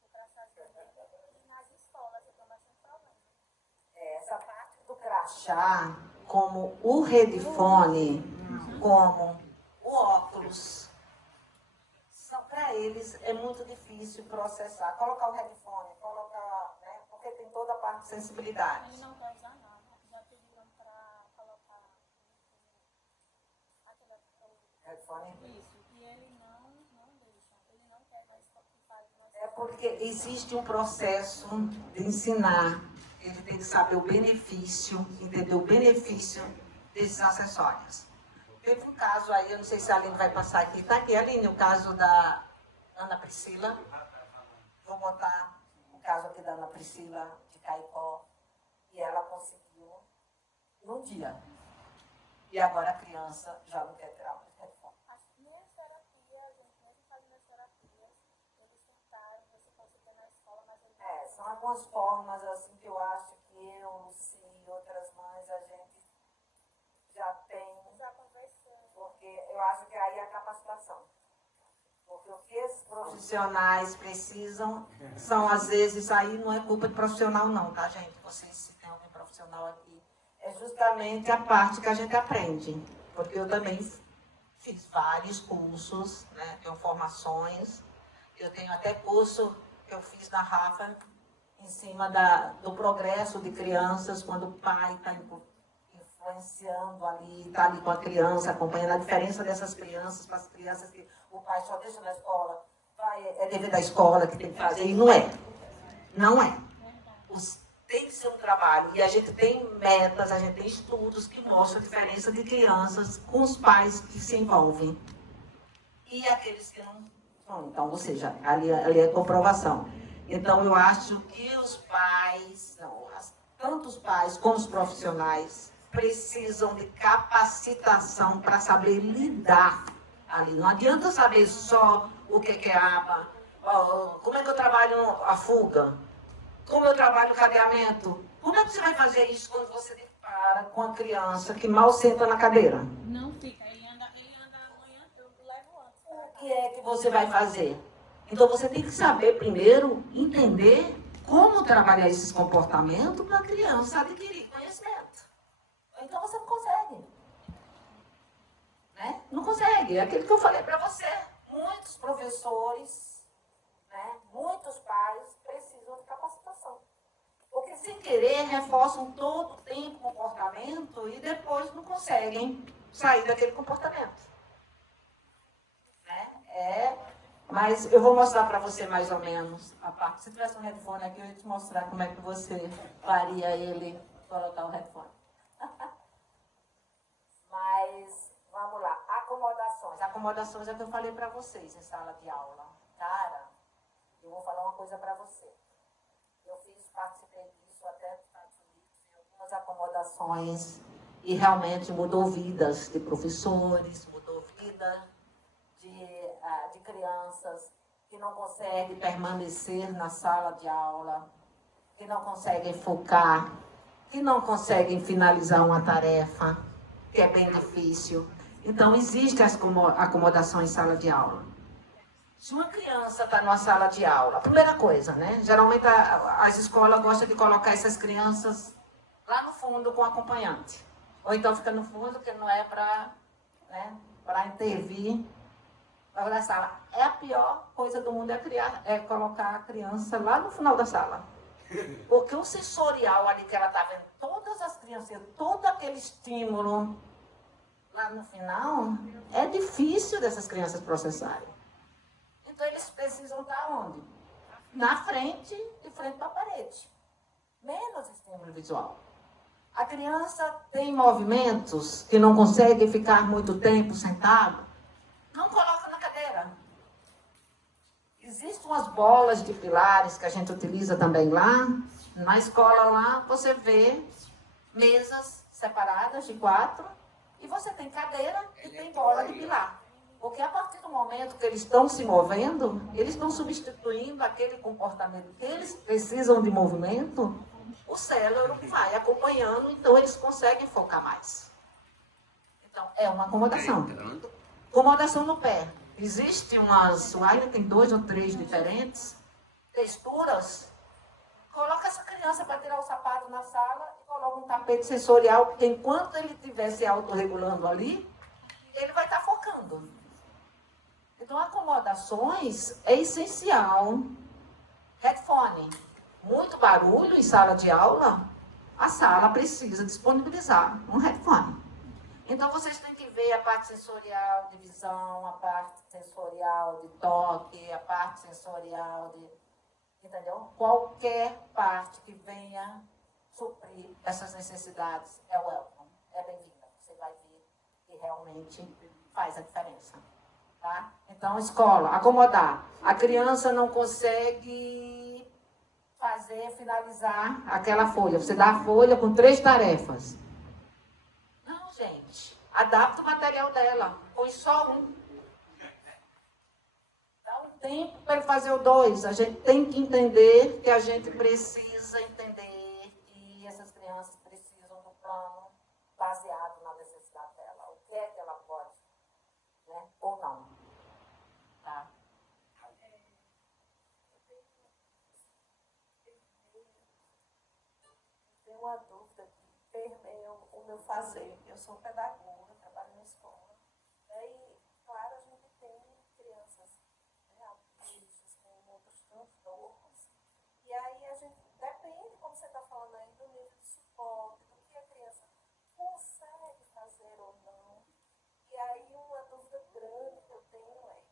o crachá dele e nas escolas eu tenho bastante problema. Essa parte do crachá, como o headphone, como o óculos, eles é muito difícil processar. Colocar o headphone, colocar, né? Porque tem toda a parte de sensibilidade. Ele não quer usar nada. Já pediram para colocar aquele Headphone. isso. E ele não deixa. Ele não quer mais que fale mais. É porque existe um processo de ensinar. Ele tem que saber o benefício, entender o benefício desses acessórios. Teve um caso aí, eu não sei se a Aline vai passar aqui. Está aqui, Aline, o caso da Ana Priscila. Vou botar o caso aqui da Ana Priscila de Caicó. E ela conseguiu num dia. E agora a criança já não quer tirar o telefone. Minhas terapias, gente, mesmo fazendo as terapias, eles tentaram ver se conseguia na escola, mas ele São algumas formas assim que eu acho que eu, Luci e outras mães, a gente já tem. já conversou. Porque eu acho que aí é a capacitação. Porque o que esses profissionais precisam são, às vezes, isso aí não é culpa de profissional não, tá, gente? Vocês, se tem alguém profissional aqui, é justamente a parte que a gente aprende. Porque eu também fiz vários cursos, né? Tenho formações. Eu tenho até curso que eu fiz na Rafa, em cima do progresso de crianças, quando o pai está influenciando ali, está ali com a criança, acompanhando a diferença dessas crianças para as crianças que o pai só deixa na escola, é dever da escola que tem que fazer, e não é. Não é. Tem que ser um trabalho, e a gente tem metas, a gente tem estudos que mostram a diferença de crianças com os pais que se envolvem. E aqueles que não. Então, ou seja, ali é comprovação. Então, eu acho que os pais, tanto os pais como os profissionais, precisam de capacitação para saber lidar ali. Não adianta saber só o que é aba, como é que eu trabalho a fuga, como eu trabalho o cadeamento. Como é que você vai fazer isso quando você depara com a criança que mal senta na cadeira? Não fica, ele anda amanhã, eu levo antes. O que é que você vai fazer? Então, você tem que saber primeiro, entender como trabalhar esses comportamentos para a criança adquirir conhecimento. Então, você não consegue. Né? Não consegue. É aquilo que eu falei para você. Muitos professores, né? Muitos pais precisam de capacitação. Porque, sem querer, reforçam todo o tempo o comportamento e depois não conseguem sair daquele comportamento. Né? Mas eu vou mostrar para você mais ou menos a parte. Se tivesse um headphone aqui, eu ia te mostrar como é que você faria ele colocar o headphone. Mas, vamos lá. Acomodações. Acomodações é o que eu falei para vocês em sala de aula. Cara, eu vou falar uma coisa para você. Eu participei disso até nos Estados Unidos, em algumas acomodações, e realmente mudou vidas de professores, mudou vida de crianças que não conseguem permanecer na sala de aula, que não conseguem focar, que não conseguem finalizar uma tarefa, que é bem difícil. Então, existe as acomodações em sala de aula. Se uma criança está numa sala de aula, a primeira coisa, né? Geralmente as escolas gostam de colocar essas crianças lá no fundo com acompanhante. Ou então fica no fundo, que não é para, né, para intervir. Na sala. É a pior coisa do mundo é colocar a criança lá no final da sala. Porque o sensorial ali que ela está vendo, todas as crianças, todo aquele estímulo lá no final, é difícil dessas crianças processarem. Então eles precisam estar onde? Na frente, de frente para a parede. Menos estímulo visual. A criança tem movimentos que não consegue ficar muito tempo sentado, não coloca na cadeira. Existem umas bolas de pilares que a gente utiliza também lá. Na escola lá, você vê mesas separadas de 4 e você tem cadeira e tem bola de pilar. Porque a partir do momento que eles estão se movendo, eles estão substituindo aquele comportamento que eles precisam de movimento, o cérebro vai acompanhando, então eles conseguem focar mais. Então, é uma acomodação. Acomodação no pé. Existem umas, o Aile tem 2 ou 3 diferentes texturas. Coloca essa criança para tirar o sapato na sala e coloca um tapete sensorial, porque enquanto ele estiver se autorregulando ali, ele vai estar focando. Então, acomodações é essencial. Headphone, muito barulho em sala de aula, a sala precisa disponibilizar um headphone. Então, vocês têm que ver a parte sensorial de visão, a parte sensorial de toque, a parte sensorial de... Entendeu? Qualquer parte que venha suprir essas necessidades é welcome, é bem-vinda. Você vai ver que realmente faz a diferença. Tá? Então, escola, acomodar. A criança não consegue finalizar aquela folha. Você dá a folha com 3 tarefas. Não, gente. Adapta o material dela. Põe só um. Dá um tempo para ele fazer o 2. A gente tem que entender que a gente precisa entender que essas crianças precisam do plano baseado na necessidade dela. O que é que ela pode, né? Ou não. Tá? Tenho uma dúvida que permeia o meu fazer. Eu sou pedagoga, trabalho na escola. E, claro, a gente tem crianças, né, autistas, com outros transtornos. E aí a gente depende, como você está falando aí, do nível de suporte, do que a criança consegue fazer ou não. E aí uma dúvida grande que eu tenho é,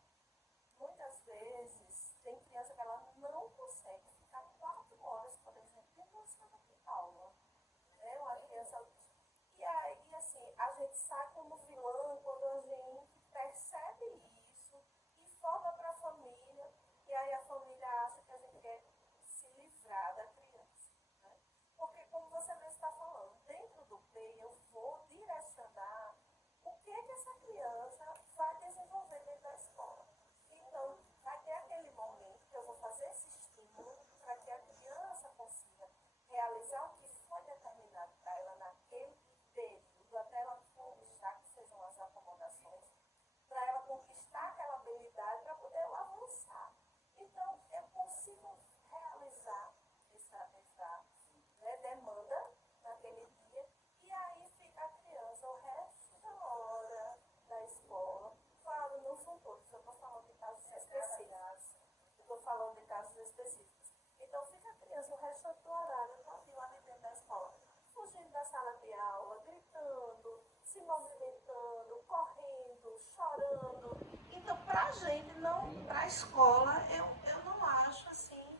muitas vezes tem criança que ela não consegue ficar 4 horas, por exemplo, em uma sala de aula. Né? Uma criança... E aí, assim, a gente sai como vilão quando a gente percebe isso e foca para a família, e aí a família acha que a gente quer se livrar da criança. Né? Porque, como você mesmo está falando, dentro do PEI eu vou direcionar o que essa criança vai desenvolver dentro da escola. Então, vai ter aquele momento que eu vou fazer esse estímulo para que a criança consiga realizar o que foi determinado para ela naquele período, até ela conquistar, que sejam as acomodações, para ela conquistar aquela habilidade para poder ela avançar. Então, eu consigo realizar essa né, demanda naquele dia, e aí fica a criança o resto da hora da escola. Claro, não são todos, eu estou falando de casos específicos. Então, fica a criança o resto do horário todinho lá dentro da escola, fugindo da sala de aula, gritando, se movimentando, correndo, chorando. Então, para a gente, para a escola, eu não acho assim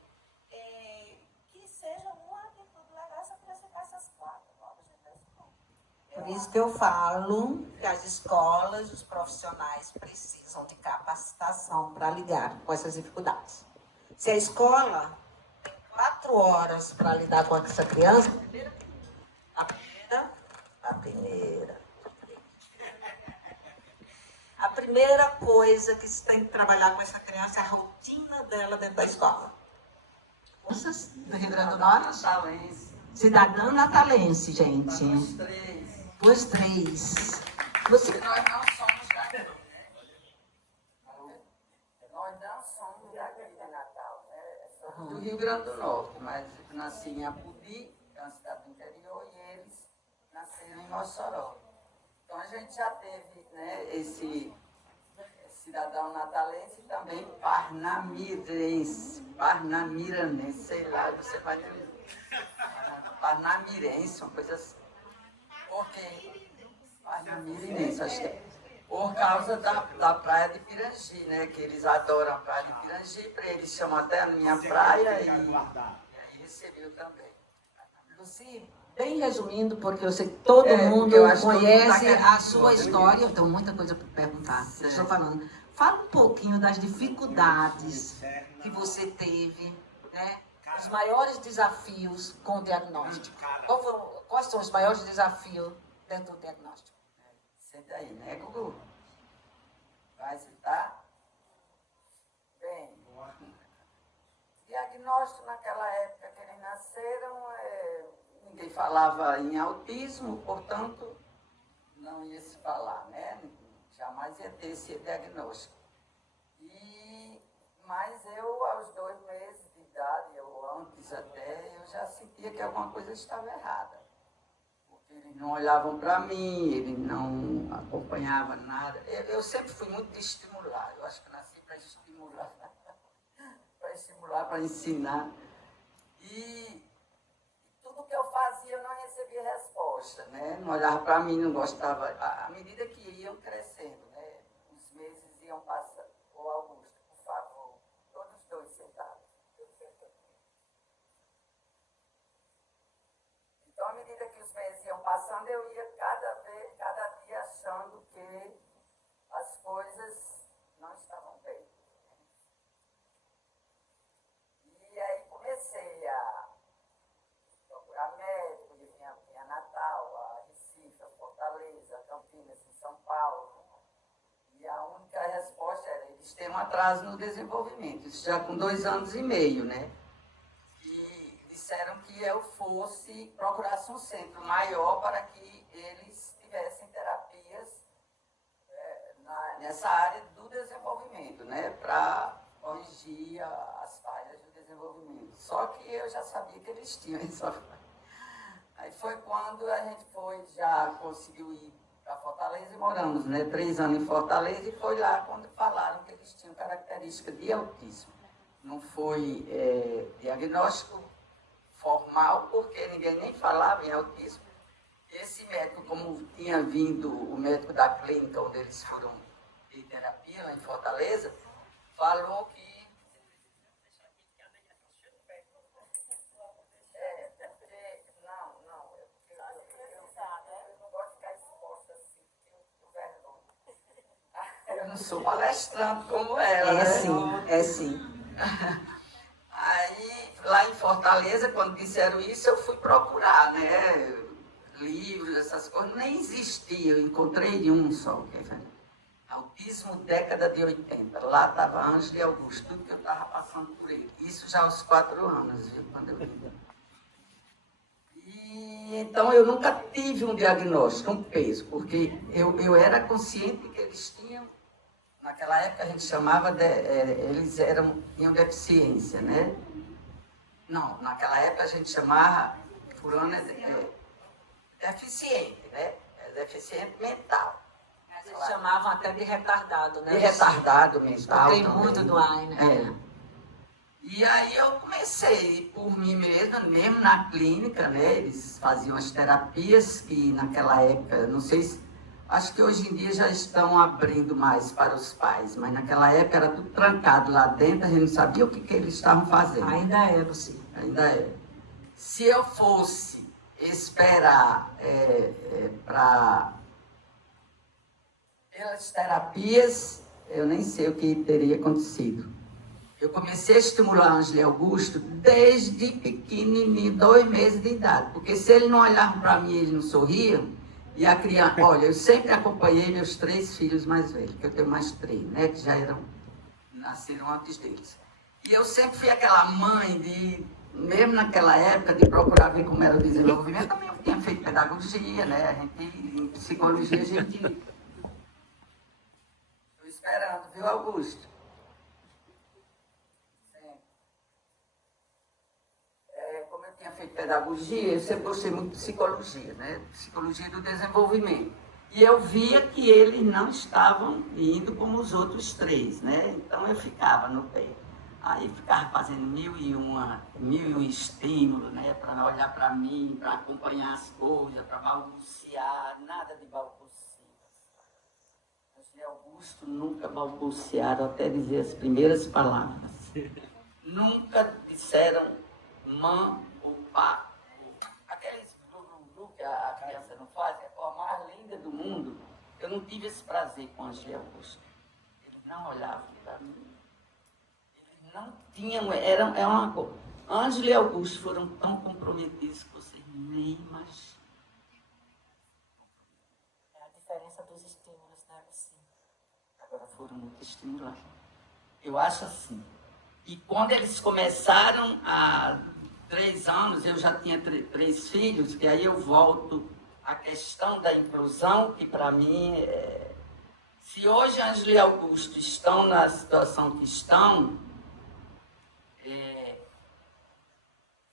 que seja uma atitude legal essa criança ficar essas 4 horas dentro da escola. Por isso que eu falo que as escolas, os profissionais precisam de capacitação para lidar com essas dificuldades. Se a escola tem 4 horas para lidar com essa criança, a primeira coisa que se tem que trabalhar com essa criança é a rotina dela dentro da escola. Moças do Rio Grande do Norte? Cidadã natalense, gente. Os três. Você... Nós não somos daqui, né? Nós não somos daqui de Natal, né? Somos do Rio Grande do Norte, mas nasci em Apudi, que é uma cidade do interior, e eles nasceram em Mossoró. Então a gente já teve, né, esse cidadão natalense e também parnamiranense, sei lá, você vai dizer. Parnamirense, uma coisa assim. Porque parnamirense, acho que é. Por causa da praia de Pirangi, né? Que eles adoram a praia de Pirangi, para eles chamam até a minha praia e aí recebeu também. Luci, bem resumindo, porque eu sei que todo mundo conhece a sua história, eu tenho muita coisa para perguntar. Estou falando. Fala um pouquinho das dificuldades que você teve, né? Os maiores desafios com o diagnóstico. Quais são os maiores desafios dentro do diagnóstico? Senta aí, né, Gugu? Vai sentar? Bem, diagnóstico naquela época que eles nasceram, ninguém falava em autismo, portanto, não ia se falar, né? Jamais ia ter esse diagnóstico. Mas eu, aos 2 meses de idade, ou antes até, eu já sentia que alguma coisa estava errada. Eles não olhavam para mim, eles não acompanhavam nada. Eu sempre fui muito de estimular. Eu acho que nasci para estimular, para ensinar. E tudo que eu fazia eu não recebia resposta, né? Não olhava para mim, não gostava. À medida que iam crescendo, né? Os meses iam passando. Ô Augusto, por favor, todos dois sentados. Então, à medida que os meses iam passando, eu ia cada dia achando que as coisas não estavam bem. E aí comecei a procurar médico, e vinha Natal, a Recife, a Fortaleza, a Campinas, em São Paulo. E a única resposta era, eles têm um atraso no desenvolvimento, isso já com 2 anos e meio, né? E disseram que eu procurasse um centro maior para que eles tivessem terapias nessa área do desenvolvimento, né? Para corrigir as falhas do desenvolvimento. Só que eu já sabia que eles tinham essa falha. Aí foi quando a gente já conseguiu ir para Fortaleza e moramos, né, 3 anos em Fortaleza, e foi lá quando falaram que eles tinham característica de autismo. Não foi diagnóstico formal, porque ninguém nem falava em autismo. Esse médico, como tinha vindo o médico da clínica onde eles foram de terapia, lá em Fortaleza, falou que eu não sou palestrante como ela, né? É sim. Aí, lá em Fortaleza, quando disseram isso, eu fui procurar, né? Livros, essas coisas, nem existia. Eu encontrei um só, quer ver? Autismo, década de 80. Lá estava Ângela e Augusto, tudo que eu estava passando por ele. Isso já aos 4 anos, viu, quando eu vi. E então eu nunca tive um diagnóstico, um peso, porque eu era consciente que eles tinham. Naquela época a gente chamava eles tinham deficiência, né? Não, naquela época a gente chamava fulano deficiente, né? Deficiente mental. Eles chamavam até de retardado, né? De retardado mental. Tem muito do AI, né? E aí eu comecei por mim mesma, mesmo na clínica, né? Eles faziam as terapias que naquela época, não sei se... Acho que hoje em dia já estão abrindo mais para os pais, mas naquela época era tudo trancado lá dentro, a gente não sabia o que eles estavam fazendo. Ainda é, você. Ainda é. Se eu fosse esperar para pelas terapias, eu nem sei o que teria acontecido. Eu comecei a estimular a Ângela e Augusto desde pequenininho, 2 meses de idade, porque se eles não olhavam para mim, eles não sorriam. E a criança, olha, eu sempre acompanhei meus 3 filhos mais velhos, que eu tenho mais 3, né, que já nasceram antes deles. E eu sempre fui aquela mãe mesmo naquela época, de procurar ver como era o desenvolvimento. Também eu tinha feito pedagogia, né, em psicologia a gente... Estou esperando, viu, Augusto? Tinha feito pedagogia, eu sempre gostei muito de psicologia, né? Psicologia do desenvolvimento. E eu via que eles não estavam indo como os outros 3, né? Então eu ficava no pé. Aí ficava fazendo mil e um estímulos, né? Para olhar para mim, para acompanhar as coisas, para balbuciar, nada de balbuciar. José Augusto nunca balbuciaram até dizer as primeiras palavras. Nunca disseram mãe, o pá, aqueles glu que a criança não faz, é a coisa mais linda do mundo. Eu não tive esse prazer com Ângela e Augusto. Eles não olhavam para mim. Eles não tinham, é uma coisa. Ângela e Augusto foram tão comprometidos que vocês nem imaginam. É a diferença dos estímulos, né? Assim. Agora foram muito estimulados. Eu acho assim. E quando eles começaram há 3 anos, eu já tinha 3 filhos, que aí eu volto à questão da inclusão, que para mim, se hoje Ângela e Augusto estão na situação que estão,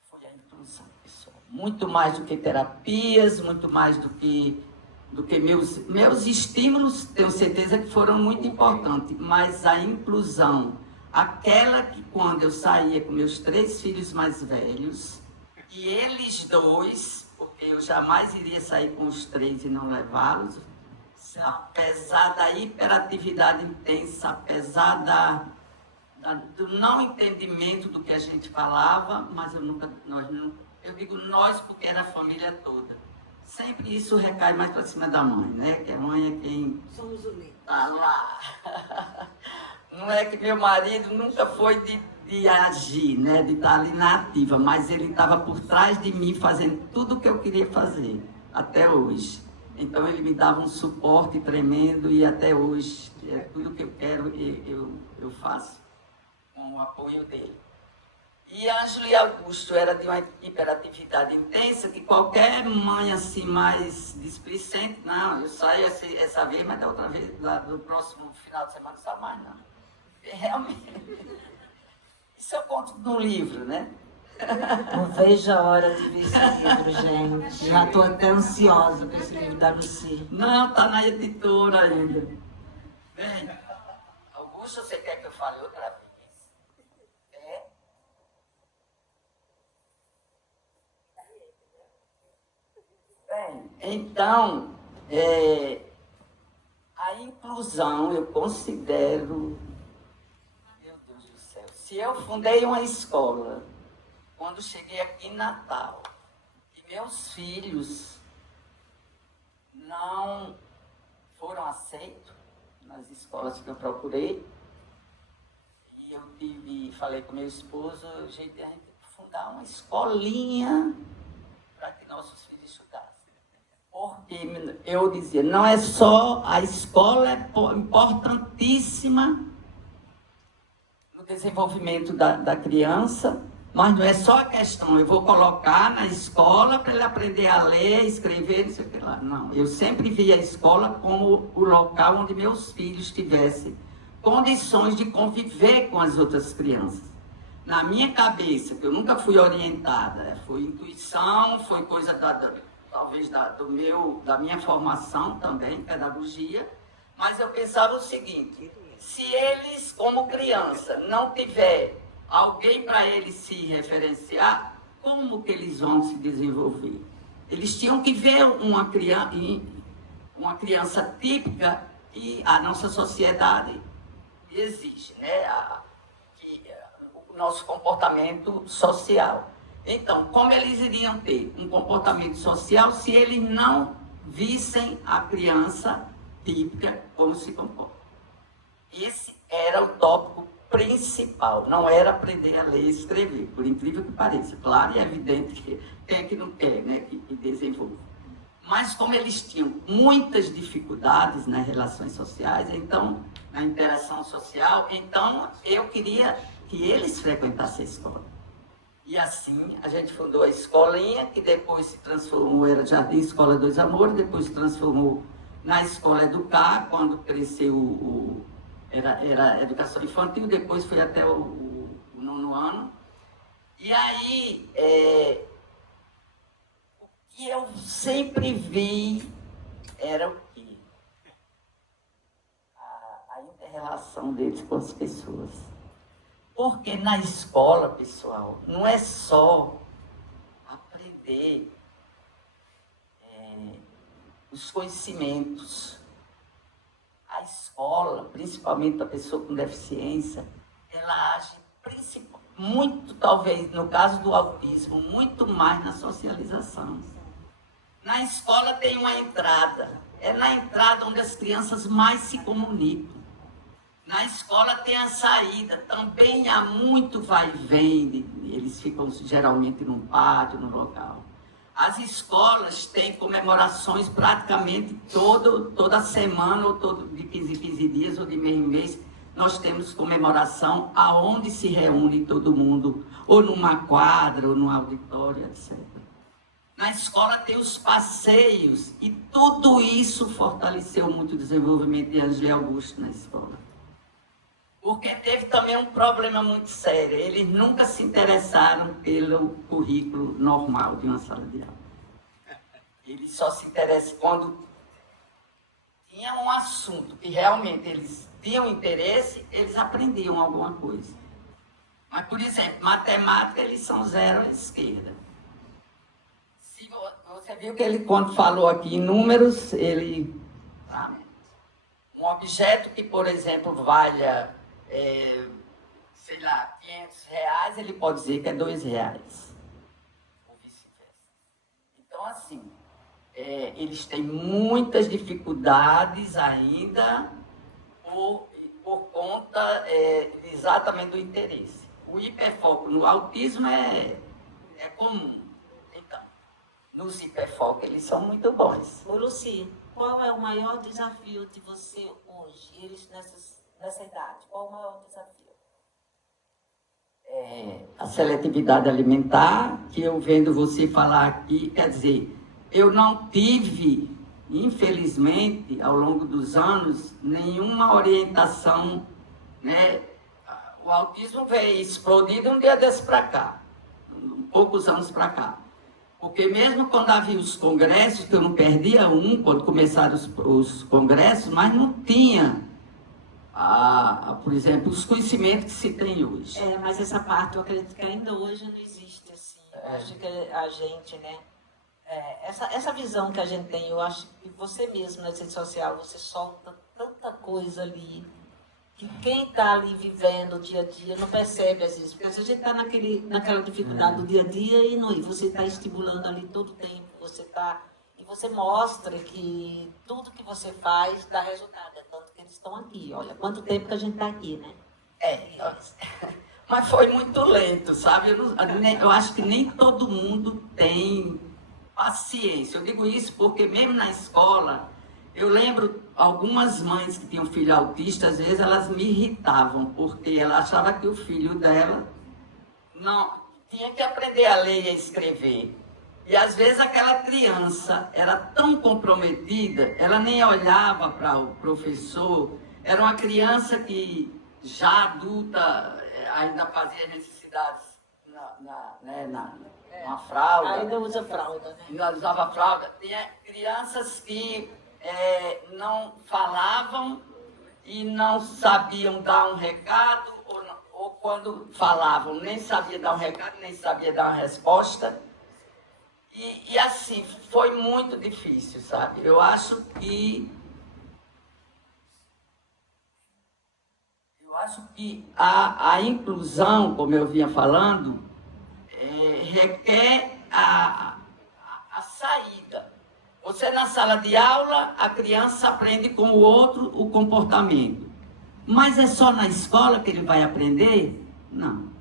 foi a inclusão, pessoal. muito mais do que terapias, muito mais do que meus estímulos, tenho certeza que foram muito importantes, mas a inclusão, aquela que quando eu saía com meus 3 filhos mais velhos, e eles 2, porque eu jamais iria sair com os 3 e não levá-los, apesar da hiperatividade intensa, apesar do não entendimento do que a gente falava, mas eu digo nós porque era a família toda. Sempre isso recai mais para cima da mãe, né? Que a mãe é quem Somos unidos. Tá lá. Não é que meu marido nunca foi de agir, né? De estar ali na ativa, mas ele estava por trás de mim fazendo tudo o que eu queria fazer, até hoje. Então ele me dava um suporte tremendo e até hoje, tudo que eu quero, eu faço com o apoio dele. E Ângelo e Augusto era de uma hiperatividade intensa que qualquer mãe assim mais displicente, não, eu saio essa vez, mas da outra vez, do próximo final de semana não saio mais, não. Realmente. Isso eu conto no livro, né? Não vejo a hora de ver esse livro, gente. Já estou até ansiosa com esse livro da Lucy. Não, está na editora ainda. Bem, Augusto, você quer que eu fale outra vez? Bem, então, a inclusão eu considero, meu Deus do céu, se eu fundei uma escola, quando cheguei aqui em Natal, e meus filhos não foram aceitos nas escolas que eu procurei, e eu falei com meu esposo, gente, a gente tem que fundar uma escolinha para que nossos filhos estudassem. Porque eu dizia, não é só a escola, é importantíssima no desenvolvimento da criança, mas não é só a questão, eu vou colocar na escola para ele aprender a ler, escrever, não sei o que lá. Não, eu sempre vi a escola como o local onde meus filhos tivessem condições de conviver com as outras crianças. Na minha cabeça, que eu nunca fui orientada, foi intuição, foi coisa talvez da minha formação também, pedagogia, mas eu pensava o seguinte, se eles, como criança, não tiver alguém para eles se referenciar, como que eles vão se desenvolver? Eles tinham que ver uma criança típica e a nossa sociedade exige, né? O nosso comportamento social. Então, como eles iriam ter um comportamento social se eles não vissem a criança típica como se comporta? Esse era o tópico principal, não era aprender a ler e escrever, por incrível que pareça. Claro e evidente que quem é que não quer, né, que desenvolva. Mas como eles tinham muitas dificuldades nas relações sociais, então, na interação social, então eu queria que eles frequentassem a escola. E assim, a gente fundou a escolinha, que depois se transformou, era Jardim Escola Dois Amores, depois se transformou na Escola Educar, quando cresceu era educação infantil, depois foi até o 9º ano. E aí, o que eu sempre vi era o quê? A inter-relação deles com as pessoas. Porque na escola, pessoal, não é só aprender os conhecimentos. A escola, principalmente a pessoa com deficiência, ela age muito, talvez, no caso do autismo, muito mais na socialização. Na escola tem uma entrada. É na entrada onde as crianças mais se comunicam. Na escola tem a saída, também há muito vai e vem, eles ficam geralmente num pátio, num local. As escolas têm comemorações praticamente toda semana, ou de 15 em 15 dias, ou de mês em mês, nós temos comemoração aonde se reúne todo mundo, ou numa quadra, ou num auditório, etc. Na escola tem os passeios, e tudo isso fortaleceu muito o desenvolvimento de Ângelo e Augusto na escola. Porque teve também um problema muito sério. Eles nunca se interessaram pelo currículo normal de uma sala de aula. Eles só se interessam quando tinha um assunto que realmente eles tinham interesse, eles aprendiam alguma coisa. Mas, por exemplo, matemática, eles são 0 à esquerda. Se você viu que ele, quando falou aqui em números, ele... Um objeto que, por exemplo, valha... sei lá, R$500, ele pode dizer que é R$2, ou vice-versa. Então, assim, eles têm muitas dificuldades ainda por conta exatamente do interesse. O hiperfoco no autismo é comum. Então, nos hiperfocos, eles são muito bons. Ô, Luci, qual é o maior desafio de você hoje, eles nessa idade? Qual é o maior desafio? A seletividade alimentar, que eu vendo você falar aqui, quer dizer, eu não tive, infelizmente, ao longo dos anos, nenhuma orientação, né? O autismo veio explodido um dia desse para cá, poucos anos para cá. Porque mesmo quando havia os congressos, que eu não perdia quando começaram os congressos, mas não tinha... por exemplo, os conhecimentos que se tem hoje. Mas essa parte eu acredito que ainda hoje não existe, assim. Acho que a gente, né? Essa visão que a gente tem, eu acho que você mesmo na rede social, você solta tanta coisa ali, que quem está ali vivendo o dia a dia não percebe às vezes, porque a gente está naquela dificuldade do dia a dia e você está estimulando ali todo o tempo, e você mostra que tudo que você faz dá resultado, tanto que eles estão aqui, olha, quanto tempo que a gente está aqui, né? Mas foi muito lento, sabe? Eu acho que nem todo mundo tem paciência. Eu digo isso porque mesmo na escola, eu lembro algumas mães que tinham filho autista, às vezes elas me irritavam, porque ela achava que o filho dela não tinha que aprender a ler e a escrever. E às vezes aquela criança era tão comprometida, ela nem olhava para o professor, era uma criança que já adulta ainda fazia necessidades na fralda. Ainda usa fralda, né? Ainda usava fralda. Tinha crianças que não falavam e não sabiam dar um recado, ou quando falavam, nem sabia dar um recado, nem sabia dar uma resposta. E assim, foi muito difícil, sabe? Eu acho que a inclusão, como eu vinha falando, requer a saída. Você na sala de aula, a criança aprende com o outro o comportamento. Mas é só na escola que ele vai aprender? Não.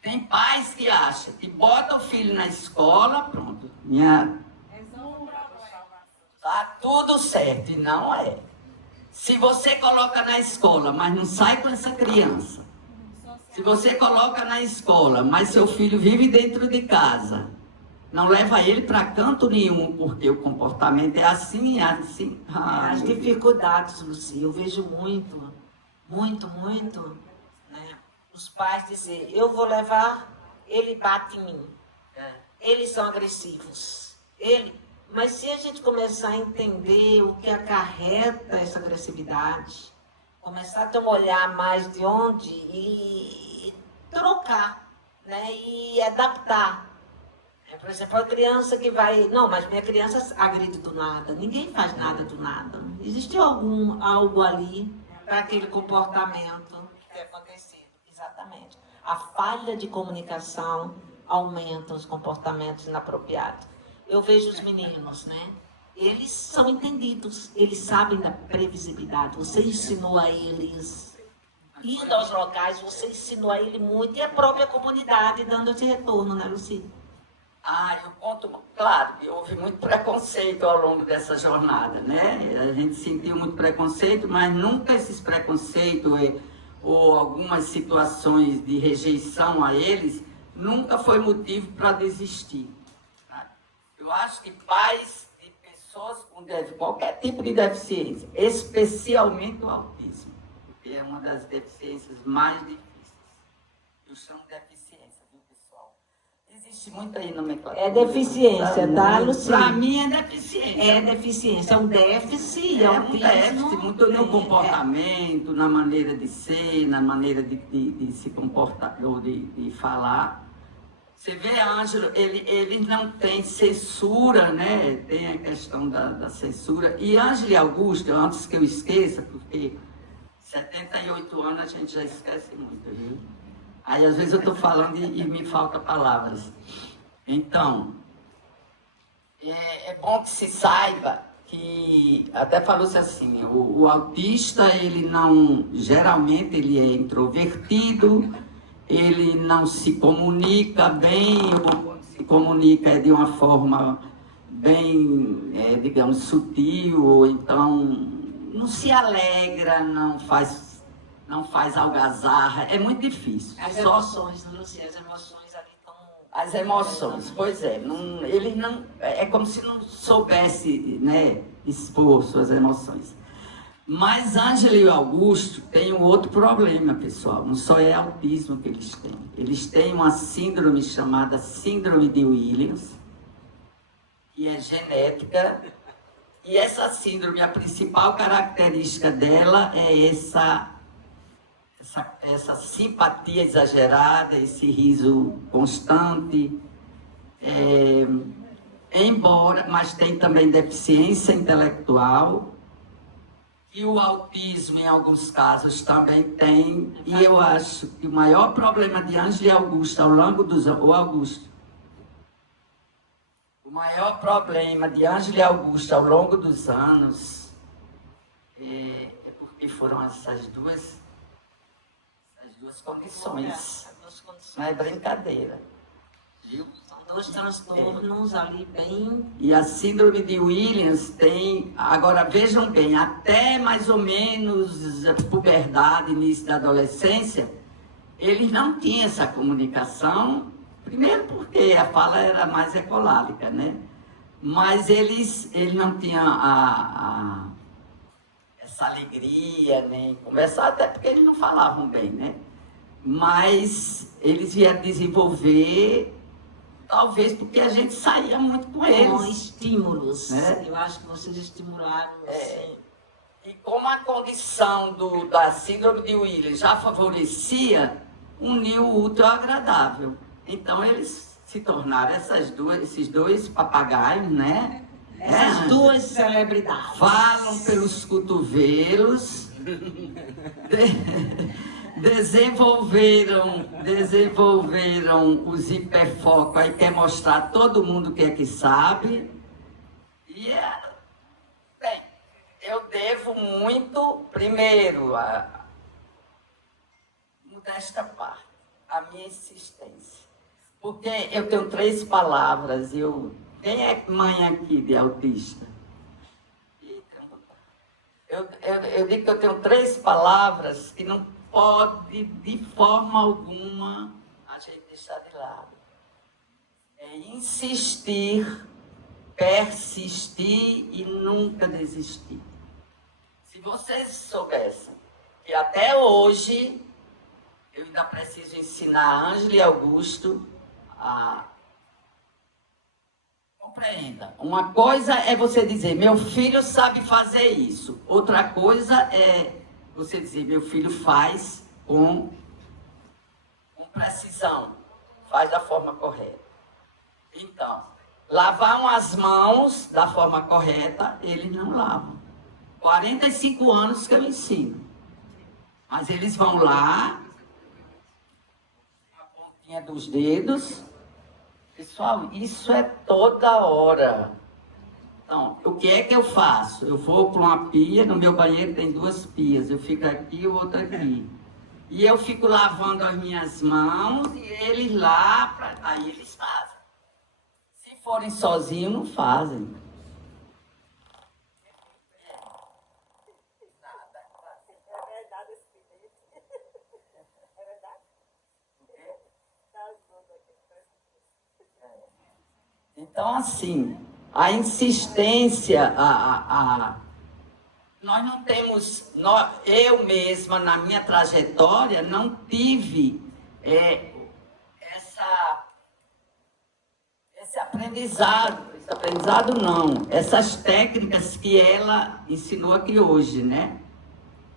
Tem pais que acham que bota o filho na escola, pronto. Tá tudo certo, e não é. Se você coloca na escola, mas não sai com essa criança. Se você coloca na escola, mas seu filho vive dentro de casa, não leva ele para canto nenhum, porque o comportamento é assim. As dificuldades, Luci, eu vejo muito, né? Os pais dizer, eu vou levar, ele bate em mim. Eles são agressivos. Mas se a gente começar a entender o que acarreta essa agressividade, começar a ter um olhar mais de onde e trocar, né? E adaptar. Por exemplo, a criança que vai... Não, mas minha criança agride do nada. Ninguém faz nada do nada. Existe algo ali para aquele comportamento ter acontecido. Exatamente. A falha de comunicação aumenta os comportamentos inapropriados. Eu vejo os meninos, né? Eles são entendidos. Eles sabem da previsibilidade. Você ensinou a eles... Indo aos locais, você ensinou a ele muito. E a própria comunidade dando esse retorno, né, Luci? Eu conto, claro, que houve muito preconceito ao longo dessa jornada, né? A gente sentiu muito preconceito, mas nunca esses preconceitos ou algumas situações de rejeição a eles, nunca foi motivo para desistir. Tá? Eu acho que pais de pessoas com qualquer tipo de deficiência, especialmente o autismo, que é uma das deficiências mais difíceis. Eu chamo de deficiência, viu, pessoal? Existe muito aí nomenclatura. É deficiência, tá, Luciana? Para mim é deficiência. É deficiência, é um déficit. É um déficit muito no comportamento, na maneira de ser, na maneira de se comportar, ou de falar. Você vê, Ângelo, ele não tem censura, né? Tem a questão da censura. E Ângelo e Augusto, antes que eu esqueça, porque 78 anos a gente já esquece muito, viu? Aí às vezes eu estou falando e me faltam palavras. Então, é bom que se saiba que, até falou-se assim, o autista, ele não, geralmente ele é introvertido, ele não se comunica bem, ou quando se comunica é de uma forma bem, digamos, sutil, ou então não se alegra, não faz algazarra, é muito difícil. As emoções, Luciana, as emoções ali estão... As emoções, pois é, ele não, é como se não soubesse, né, expor suas emoções. Mas Ângelo e Augusto têm um outro problema, pessoal. Não só é autismo que eles têm. Eles têm uma síndrome chamada Síndrome de Williams, que é genética. E essa síndrome, a principal característica dela é essa simpatia exagerada, esse riso constante. Mas tem também deficiência intelectual. E o autismo, em alguns casos, também tem. E eu acho que o maior problema de Ângelo e Augusto ao longo dos anos... O maior problema de Ângelo e Augusto ao longo dos anos é porque foram essas duas condições. Não é brincadeira. Viu? Dois transtornos ali bem... E a síndrome de Williams tem... Agora, vejam bem, até mais ou menos a puberdade, início da adolescência, eles não tinham essa comunicação, primeiro porque a fala era mais ecolálica, né? Mas eles não tinham essa alegria, nem conversar, até porque eles não falavam bem, né? Mas eles vieram desenvolver... Talvez porque a gente saía muito com eles. Com estímulos. Né? Eu acho que vocês estimularam assim. E como a condição da síndrome de Williams já favorecia, uniu o útil ao agradável. Então eles se tornaram esses dois papagaios, né? Essas duas celebridades. Falam pelos cotovelos. Desenvolveram os hiperfocos, aí quer mostrar a todo mundo o que é que sabe. E bem, eu devo muito, primeiro, modesta parte, a minha insistência. Porque eu tenho 3 palavras, quem é mãe aqui de autista? Eu digo que eu tenho 3 palavras que não pode, de forma alguma, a gente deixar de lado. É insistir, persistir e nunca desistir. Se vocês soubessem que até hoje eu ainda preciso ensinar Ângelo e Augusto a... Compreenda. Uma coisa é você dizer, meu filho sabe fazer isso. Outra coisa é você dizer, meu filho faz com precisão, faz da forma correta. Então, lavar as mãos da forma correta, eles não lavam. 45 anos que eu ensino. Mas eles vão lá, a pontinha dos dedos. Pessoal, isso é toda hora. Então, o que é que eu faço? Eu vou para uma pia, no meu banheiro tem 2 pias, eu fico aqui e o outro aqui. E eu fico lavando as minhas mãos e eles lá, aí eles fazem. Se forem sozinhos, não fazem. É verdade esse bilhete? É verdade? Tá ajudando aqui. Então, assim, a insistência, Nós não temos, eu mesma, na minha trajetória, não tive esse aprendizado não, essas técnicas que ela ensinou aqui hoje, né?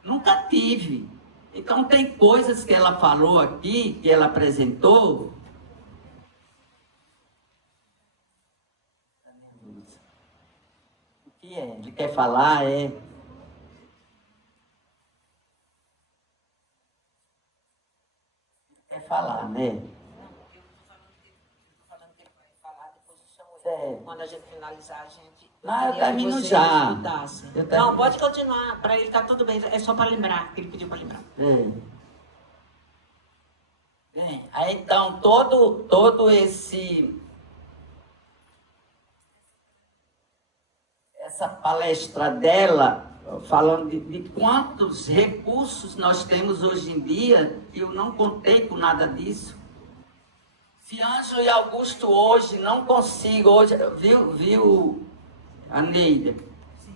Nunca tive. Então, tem coisas que ela falou aqui, que ela apresentou. O que é? Ele quer falar, Quer falar, né? Quando a gente finalizar, a gente... Eu termino já. Não, pode continuar. Para ele tá tudo bem. É só para lembrar, que ele pediu para lembrar. Bem, aí então, todo essa palestra dela, falando de quantos recursos nós temos hoje em dia, que eu não contei com nada disso. Se Ângelo e Augusto hoje não consigo, viu, a Neida?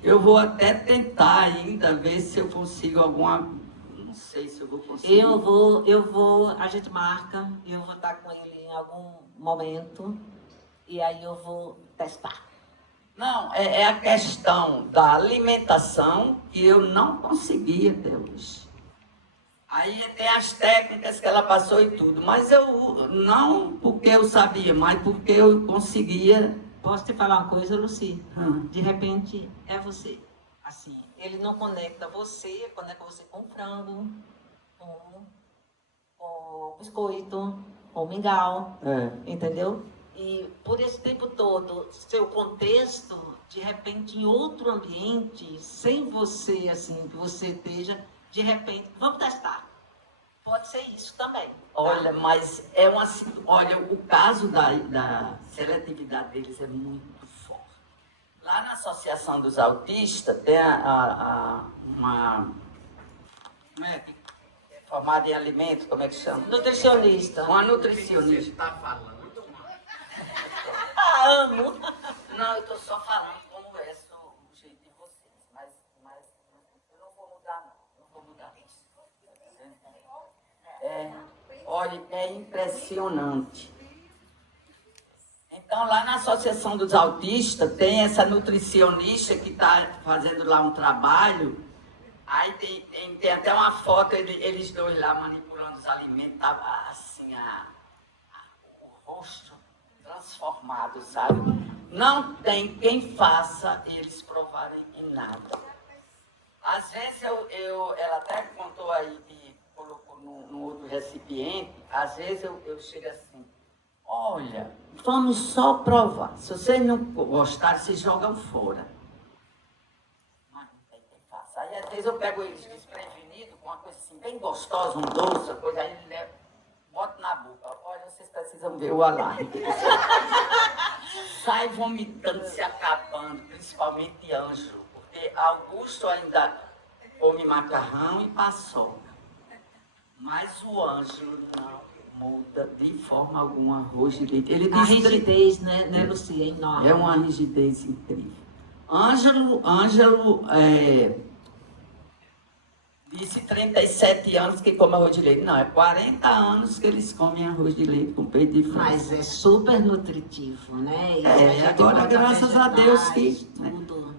Eu vou até tentar ainda ver se eu consigo alguma... Não sei se eu vou conseguir. Eu vou, a gente marca, eu vou estar com ele em algum momento, e aí eu vou testar. Não, é a questão da alimentação que eu não consegui até hoje. Aí tem as técnicas que ela passou e tudo, mas eu não porque eu sabia, mas porque eu conseguia. Posso te falar uma coisa, Luci? De repente é você. Assim, ele não conecta você, conecta você com frango, com biscoito, com mingau, entendeu? E por esse tempo todo, seu contexto, de repente, em outro ambiente, sem você, assim, que você esteja, de repente, vamos testar. Pode ser isso também. Olha, mas olha, o caso da seletividade deles é muito forte. Lá na Associação dos Autistas, tem uma formada em alimentos, como é que chama? Nutricionista. Uma nutricionista. Você está falando. Amo. Não, eu estou só falando como é o jeito de vocês, mas eu não vou mudar, não vou mudar isso. Olha, é impressionante. Então, lá na Associação dos Autistas, tem essa nutricionista que está fazendo lá um trabalho. Aí tem até uma foto, eles dois lá manipulando os alimentos, tava assim, o rosto transformado, sabe? Não tem quem faça eles provarem em nada. Às vezes ela até contou aí e colocou no outro recipiente, às vezes eu chego assim, olha, vamos só provar. Se vocês não gostarem, vocês jogam fora. Mas não tem quem faça. Aí às vezes eu pego eles desprevenidos, com uma coisa assim, bem gostosa, um doce, uma coisa, aí ele bota na boca. Olha, vocês precisam ver o alarme. Sai vomitando, se acabando, principalmente Ângelo, porque Augusto ainda come macarrão e paçoca. Mas o Ângelo não muda de forma alguma arroz de leite. Ele A rigidez, né, Lucia? É enorme. É uma rigidez incrível. Ângelo disse 37 anos que come arroz de leite. Não, é 40 anos que eles comem arroz de leite com peito de frango. Mas é super nutritivo, né? E a gente agora bota graças a Deus vegetais, que... né? tudo.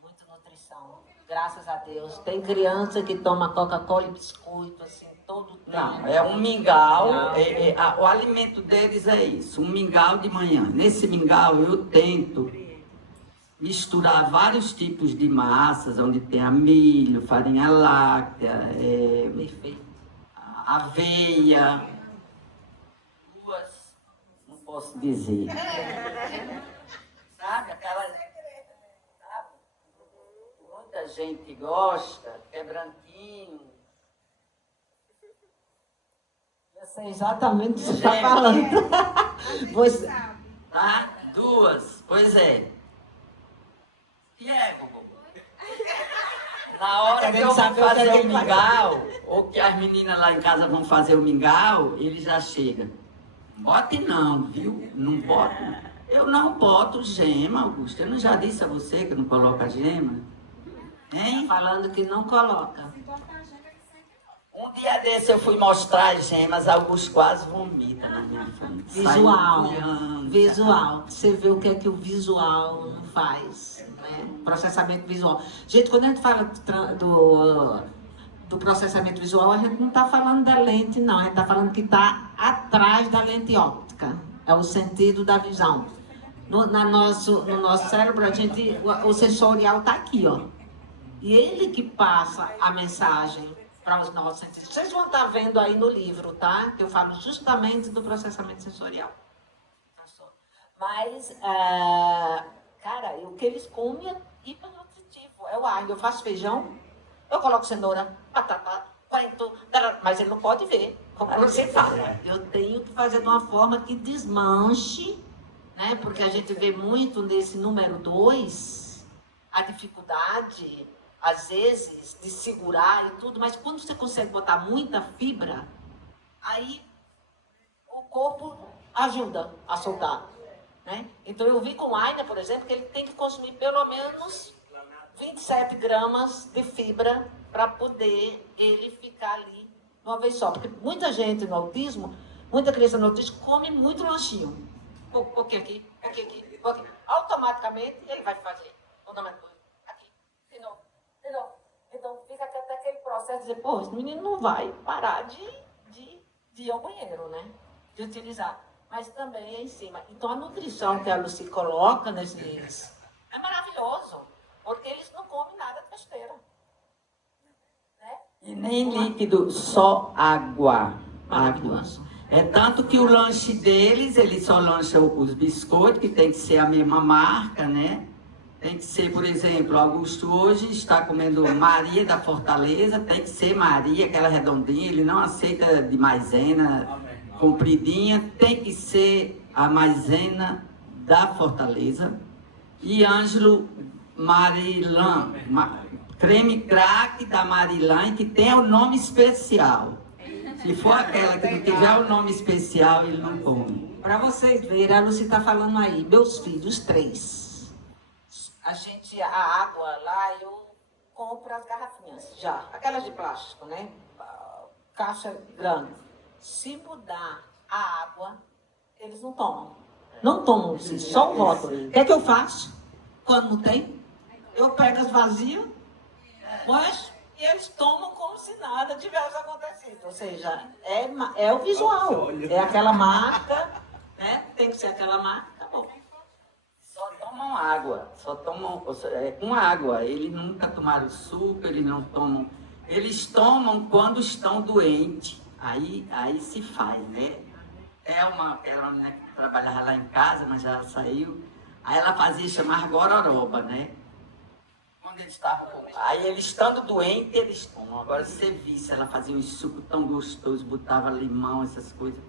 Muita nutrição. Graças a Deus. Tem criança que toma Coca-Cola e biscoito, assim, todo tempo. Não, é um mingau. O alimento deles é isso, um mingau de manhã. Nesse mingau eu tento misturar vários tipos de massas, onde tem milho, farinha láctea, aveia, não posso dizer. Sabe, muita gente gosta, é branquinho. Eu sei exatamente o que você está falando. Você... Tá? 2, pois é. E Gugu? Na hora que eu vou fazer o mingau, ou que as meninas lá em casa vão fazer o mingau, ele já chega. Bote não, viu? Não bota. Eu não boto gema, Augusto. Eu não já disse a você que eu não coloco a gema? Hein? Falando que não coloca. Um dia desse eu fui mostrar as gemas, Augusto quase vomita na minha frente. Visual. Saiu pulhando. Visual. Você vê o que é que o visual não faz, né? Processamento visual. Gente, quando a gente fala do processamento visual, a gente não está falando da lente, não. A gente está falando que está atrás da lente óptica. É o sentido da visão. No nosso cérebro, o sensorial está aqui, ó. E ele que passa a mensagem para os nossos sentidos. Vocês vão estar vendo aí no livro, tá? Que eu falo justamente do processamento sensorial. Mas, cara, o que eles comem é hipernutritivo. É o alho. Eu faço feijão, eu coloco cenoura, batata, coentro, mas ele não pode ver. Como você fala. Eu tenho que fazer de uma forma que desmanche, né? Porque a gente vê muito nesse número 2, a dificuldade, às vezes, de segurar e tudo, mas quando você consegue botar muita fibra, aí o corpo ajuda a soltar, né? Então eu vi com o Aina, por exemplo, que ele tem que consumir pelo menos 27 gramas de fibra para poder ele ficar ali de uma vez só. Porque muita gente no autismo, muita criança no autismo come muito lanchinho. Um pouquinho aqui, um pouquinho aqui, um pouquinho. Automaticamente ele vai fazer. Aqui, de novo. Então fica até aquele processo de dizer, pô, esse menino não vai parar de ir ao banheiro, né? De utilizar. Mas também é em cima. Então a nutrição que a Lucy coloca nesses é maravilhoso. Porque eles não comem nada de besteira. Né? E nem líquido, só água. Maravilhoso. É tanto que o lanche deles, eles só lancham os biscoitos, que tem que ser a mesma marca, né? Tem que ser, por exemplo, Augusto hoje está comendo Maria da Fortaleza, tem que ser Maria, aquela redondinha, ele não aceita de maisena compridinha, tem que ser a maisena da Fortaleza. E Ângelo Marilã, creme crack da Marilã, que tem o nome especial. Se for aquela que não tiver o nome especial, ele não come. Para vocês verem, a Lucy está falando aí, meus filhos, 3. A água lá, eu compro as garrafinhas, já. Aquelas de plástico, né? Caixa grande. Se mudar a água, eles não tomam. Não tomam, sim, só o rótulo. O que é que eu faço? Quando não tem, eu pego as vazias, mas e eles tomam como se nada tivesse acontecido. Ou seja, é o visual. É aquela marca, né? Tem que ser aquela marca, acabou. Só tomam água, com água. Eles nunca tomaram suco, eles não tomam. Eles tomam quando estão doentes. Aí se faz, né? Ela né, que trabalhava lá em casa, mas já saiu. Aí ela fazia chamar gororoba, né? Quando eles estavam com... Aí eles estando doentes, eles tomam. Agora se você visse, ela fazia um suco tão gostoso, botava limão, essas coisas.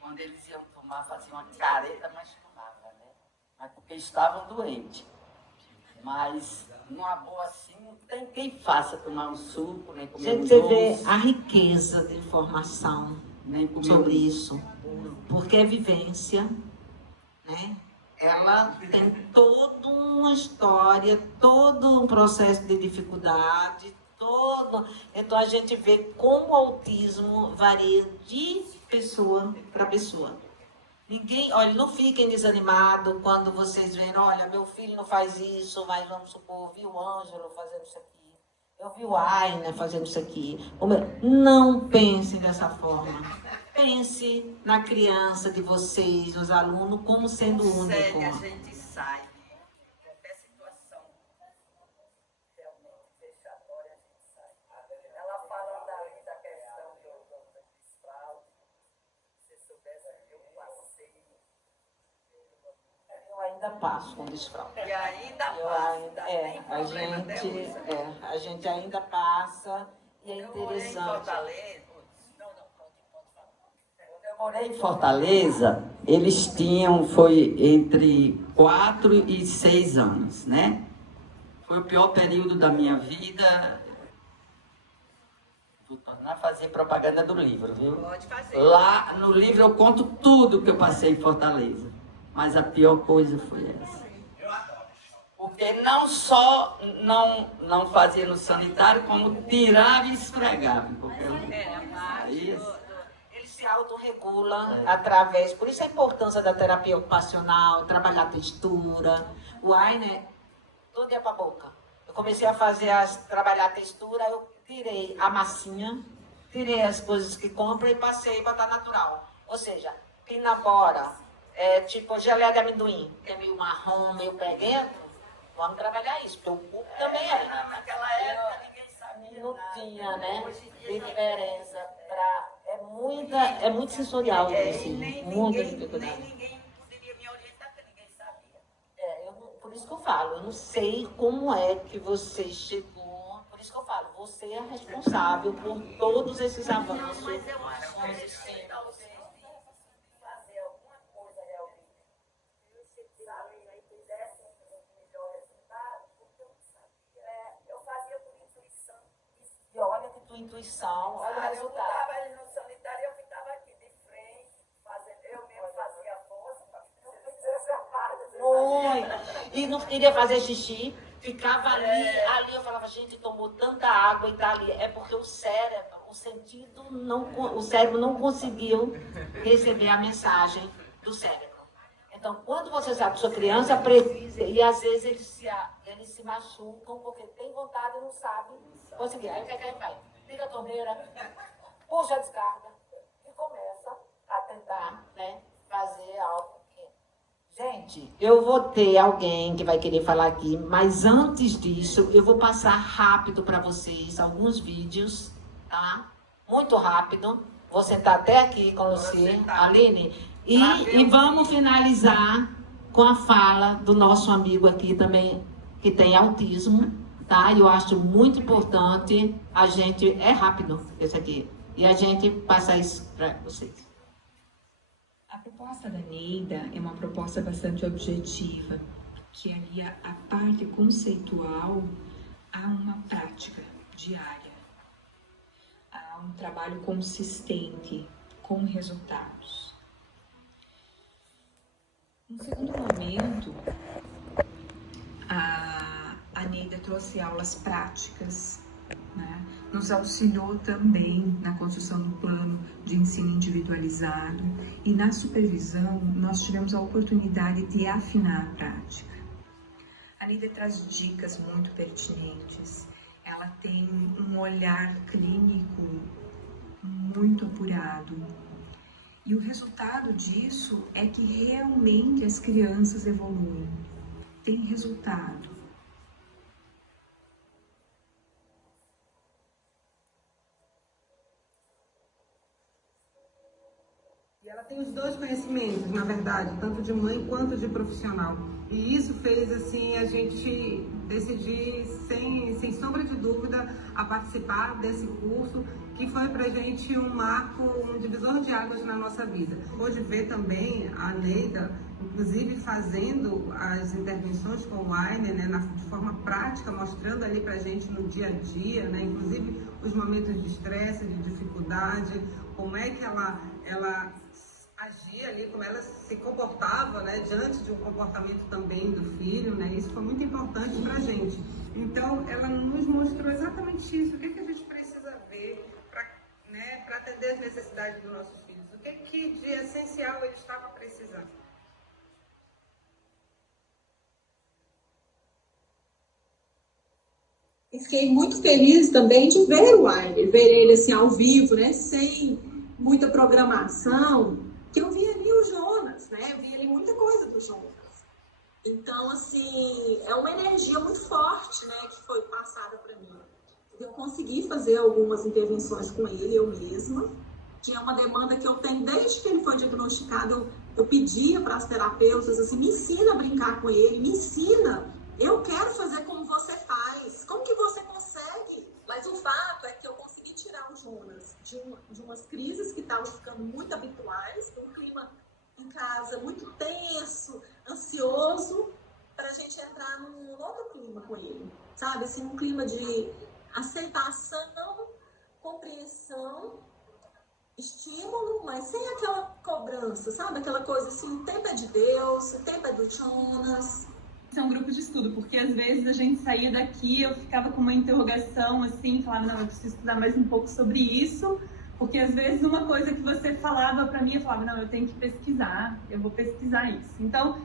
Quando eles iam tomar, fazia uma careta, mas tomava, né? Mas porque estavam doentes. Mas numa boa assim, não tem quem faça tomar um suco, nem comer um doce. Você vê a riqueza de informação Nem comer sobre isso. Porque é vivência, né? Ela tem toda uma história, todo um processo de dificuldade, Então a gente vê como o autismo varia de pessoa para pessoa. Olha, não fiquem desanimados quando vocês veem, olha, meu filho não faz isso, mas vamos supor, eu vi o Ângelo fazendo isso aqui, eu vi o Aina fazendo isso aqui. Não pensem dessa forma. Pense na criança de vocês, os alunos, como sendo único. A gente sai de qualquer situação realmente vexatória, a gente sai. Ela falando ali da questão do desfraude, se soubesse que eu passei. Eu ainda passo com desfraude. E ainda passa. A gente ainda passa e é interessante. Eu morei em Fortaleza, eles tinham, foi entre 4 e 6 anos, né? Foi o pior período da minha vida. Vou tornar a fazer propaganda do livro, viu? Pode fazer. Lá no livro eu conto tudo que eu passei em Fortaleza. Mas a pior coisa foi essa. Porque não só não fazia no sanitário, como tirava e esfregava. Ele se autorregula através... Por isso a importância da terapia ocupacional, trabalhar a textura. O Ainer, tudo ia para a boca. Eu comecei a trabalhar a textura, eu tirei a massinha, tirei as coisas que compro e passei para estar natural. Ou seja, pinabora, tipo geleia de amendoim, que é meio marrom, meio peguento. Vamos trabalhar isso, porque o público também é. Naquela época ninguém sabia. Não tinha, né? Diferença. É muito sensorial isso. Muita dificuldade. Nem ninguém poderia me orientar, porque ninguém sabia. Por isso que eu falo, eu não sei como é que você chegou. Por isso que eu falo, você é responsável por todos esses avanços. Mas eu acho que talvez fazer alguma coisa realmente. Eu fazia por intuição. E olha que tua intuição, olha o Eu resultado. estava ali no sanitário, eu ficava aqui de frente, eu mesmo fazia força para que não fizesse a parte. Muito. E não queria fazer xixi, ficava ali eu falava, gente, tomou tanta água e tá ali. É porque o cérebro, o cérebro não conseguiu receber a mensagem do cérebro. Então, quando você sabe que sua criança precisa, e às vezes eles se machucam porque tem vontade e não sabe conseguir. Aí o que é que ele faz? Liga a torneira, puxa a descarga e começa a tentar, né, fazer algo. Gente, eu vou ter alguém que vai querer falar aqui, mas antes disso, eu vou passar rápido para vocês alguns vídeos, tá? Muito rápido. Vou sentar até aqui com você, Aline, e vamos finalizar com a fala do nosso amigo aqui também, que tem autismo, tá? Eu acho muito importante a gente... É rápido esse aqui. E a gente passa isso para vocês. A proposta da Neida é uma proposta bastante objetiva, que alia a parte conceitual a uma prática diária, a um trabalho consistente, com resultados. No segundo momento, a Neida trouxe aulas práticas, né? Nos auxiliou também na construção do plano de ensino individualizado e na supervisão nós tivemos a oportunidade de afinar a prática. A Neida traz dicas muito pertinentes, ela tem um olhar clínico muito apurado e o resultado disso é que realmente as crianças evoluem, tem resultado. Ela tem os dois conhecimentos, na verdade, tanto de mãe quanto de profissional. E isso fez assim a gente decidir, sem sombra de dúvida, a participar desse curso, que foi pra gente um marco, um divisor de águas na nossa vida. Pôde ver também a Neida, inclusive fazendo as intervenções com o Ainer, né, de forma prática, mostrando ali pra gente no dia a dia, né, inclusive os momentos de estresse, de dificuldade, como é que ela agia ali, como ela se comportava, né, diante de um comportamento também do filho, né, isso foi muito importante para a gente. Então, ela nos mostrou exatamente isso, o que a gente precisa ver para atender as necessidades dos nossos filhos, o que de essencial ele estava precisando. E fiquei muito feliz também de ver o Ainer, ver ele assim ao vivo, né, sem muita programação, que eu vi ali o Jonas, né, eu vi ali muita coisa do Jonas. Então, assim, é uma energia muito forte, né, que foi passada para mim. Eu consegui fazer algumas intervenções com ele, eu mesma. Tinha uma demanda que eu tenho desde que ele foi diagnosticado, eu pedia para as terapeutas, assim, me ensina a brincar com ele, me ensina, eu quero fazer como você faz, como que você consegue? Mas o fato é que eu consegui tirar o Jonas de umas crises que estavam ficando muito habituais, de um clima em casa muito tenso, ansioso, para a gente entrar num outro clima com ele, sabe? Assim, um clima de aceitação, compreensão, estímulo, mas sem aquela cobrança, sabe? Aquela coisa assim, o tempo é de Deus, o tempo é do Jonas, é um grupo de estudo, porque às vezes a gente saía daqui, eu ficava com uma interrogação assim, falava, não, eu preciso estudar mais um pouco sobre isso, porque às vezes uma coisa que você falava para mim, eu falava, não, eu tenho que pesquisar, eu vou pesquisar isso. Então,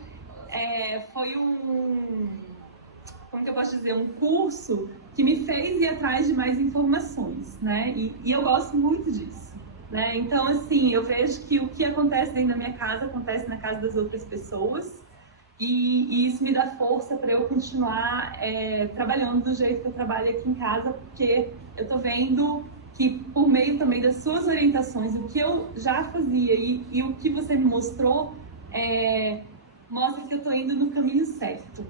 foi como que eu posso dizer, um curso que me fez ir atrás de mais informações, né? E eu gosto muito disso, né? Então, assim, eu vejo que o que acontece dentro da minha casa acontece na casa das outras pessoas, e isso me dá força para eu continuar trabalhando do jeito que eu trabalho aqui em casa, porque eu tô vendo que por meio também das suas orientações, o que eu já fazia e o que você me mostrou, mostra que eu tô indo no caminho certo.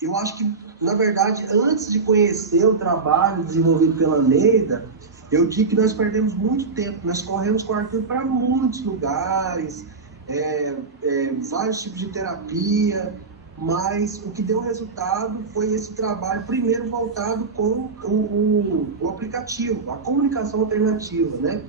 Eu acho que, na verdade, antes de conhecer o trabalho desenvolvido pela Neida, eu digo que nós perdemos muito tempo, nós corremos com o Arthur para muitos lugares, vários tipos de terapia, mas o que deu resultado foi esse trabalho, primeiro voltado com o aplicativo, a comunicação alternativa, né?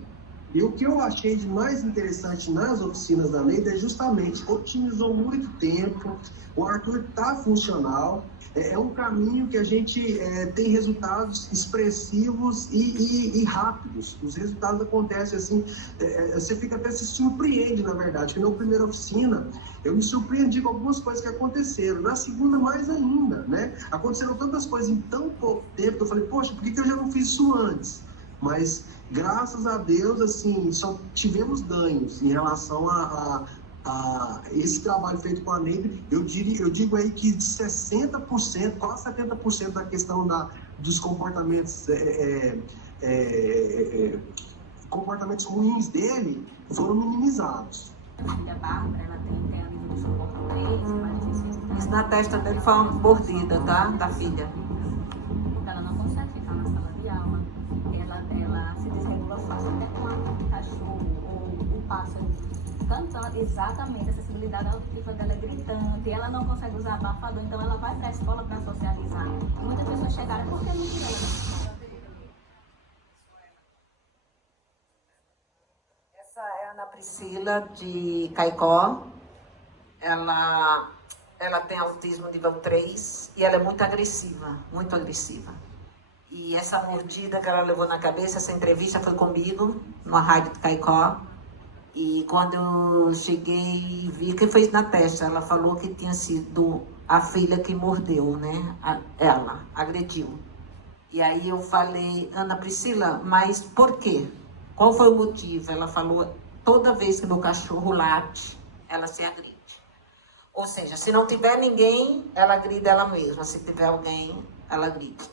E o que eu achei de mais interessante nas oficinas da Neida é justamente, otimizou muito tempo, o Arthur está funcional, é um caminho que a gente tem resultados expressivos e rápidos. Os resultados acontecem assim, você fica até se surpreende, na verdade. Na primeira oficina, eu me surpreendi com algumas coisas que aconteceram. Na segunda, mais ainda, né? Aconteceram tantas coisas em tão pouco tempo que eu falei, poxa, por que eu já não fiz isso antes? Mas, graças a Deus, assim, só tivemos ganhos em relação a esse trabalho feito com a Neida. Eu digo aí que de 60%, quase 70% da questão dos comportamentos, comportamentos ruins dele foram minimizados. A filha Bárbara, ela tem a nível de suporte 3, mais difícil. Isso na testa dele foi uma mordida, tá? Da filha. Porque ela não consegue ficar na sala de aula. Ela se desregula fácil, até com um cachorro ou um pássaro. Tanto exatamente, a sensibilidade auditiva dela é gritante, ela não consegue usar abafador, então ela vai para a escola para socializar. E muitas pessoas chegaram, por que não tinha ela? Essa é a Ana Priscila de Caicó. Ela tem autismo nível 3 e ela é muito agressiva, muito agressiva. E essa mordida que ela levou na cabeça, essa entrevista foi comigo, numa rádio de Caicó. E quando eu cheguei e vi que foi na testa, ela falou que tinha sido a filha que mordeu, né? Ela agrediu. E aí eu falei, Ana Priscila, mas por quê? Qual foi o motivo? Ela falou, toda vez que meu cachorro late, ela se agride. Ou seja, se não tiver ninguém, ela agride ela mesma. Se tiver alguém, ela agride.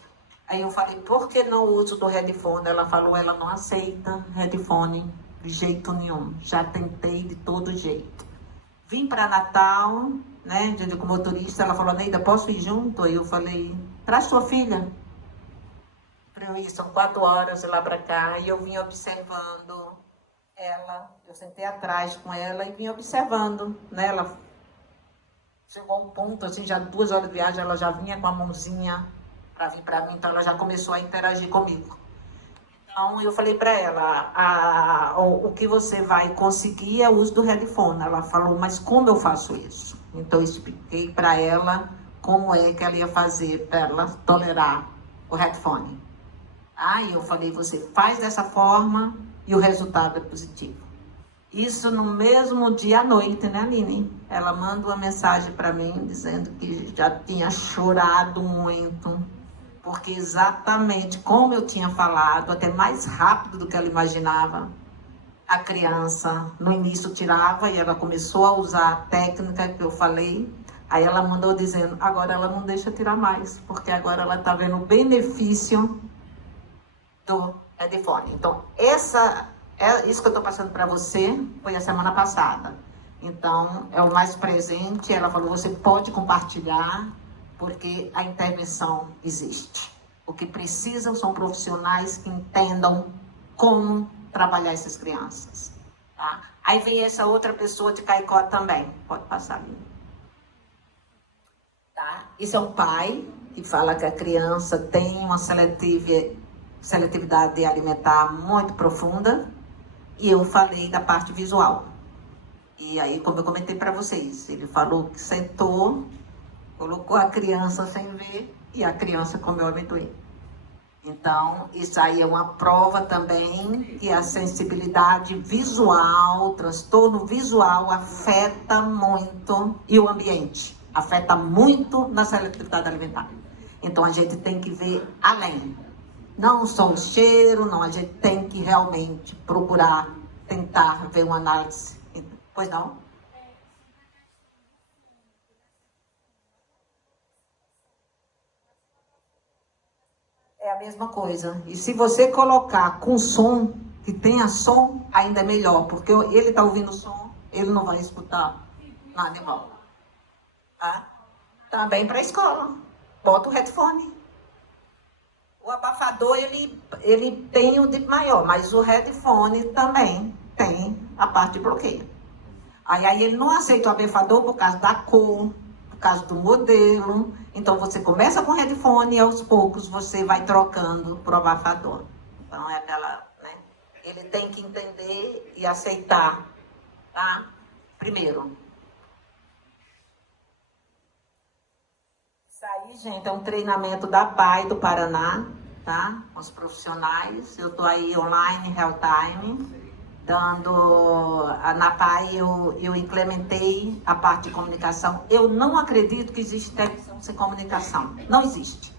Aí eu falei, por que não o uso do headphone? Ela falou, ela não aceita headphone. De jeito nenhum, já tentei de todo jeito. Vim para Natal, né, com o motorista, ela falou, Neida, posso ir junto? Aí eu falei, traz sua filha. Para eu ir, são 4 horas lá para cá, e eu vim observando ela, eu sentei atrás com ela e vim observando, né, ela chegou a um ponto, assim, já 2 horas de viagem, ela já vinha com a mãozinha para vir para mim, então ela já começou a interagir comigo. Então, eu falei para ela, o que você vai conseguir é o uso do headphone. Ela falou, mas como eu faço isso? Então, eu expliquei para ela como é que ela ia fazer para ela tolerar o headphone. Aí eu falei, você faz dessa forma e o resultado é positivo. Isso no mesmo dia à noite, né, Aline? Ela manda uma mensagem para mim dizendo que já tinha chorado muito. Porque exatamente como eu tinha falado, até mais rápido do que ela imaginava, a criança no início tirava e ela começou a usar a técnica que eu falei. Aí ela mandou dizendo, agora ela não deixa tirar mais, porque agora ela está vendo o benefício do headphone. Então, isso que eu estou passando para você foi a semana passada. Então, é o mais presente. Ela falou, você pode compartilhar, porque a intervenção existe. O que precisam são profissionais que entendam como trabalhar essas crianças. Tá? Aí vem essa outra pessoa de Caicó também. Pode passar ali. Tá? Isso é um pai que fala que a criança tem uma seletividade alimentar muito profunda. E eu falei da parte visual. E aí, como eu comentei para vocês, ele falou que sentou colocou a criança sem ver e a criança comeu amendoim. Então, isso aí é uma prova também que a sensibilidade visual, o transtorno visual afeta muito, e o ambiente afeta muito na seletividade alimentar. Então, a gente tem que ver além. Não só o cheiro, não, a gente tem que realmente procurar, tentar ver uma análise. Pois não? É a mesma coisa. E se você colocar com som, que tenha som, ainda é melhor. Porque ele está ouvindo som, ele não vai escutar no animal. Tá? Também para a escola. Bota o headphone. O abafador, ele tem o de maior, mas o headphone também tem a parte de bloqueio. Aí ele não aceita o abafador por causa da cor, por causa do modelo. Então, você começa com headphone e aos poucos você vai trocando para o abafador. Então, é aquela, né? Ele tem que entender e aceitar, tá? Primeiro. Isso aí, gente, é um treinamento da PAI do Paraná, tá? Com os profissionais. Eu estou aí online, real time. Na PAI eu implementei a parte de comunicação. Eu não acredito que existe televisão sem comunicação. Não existe.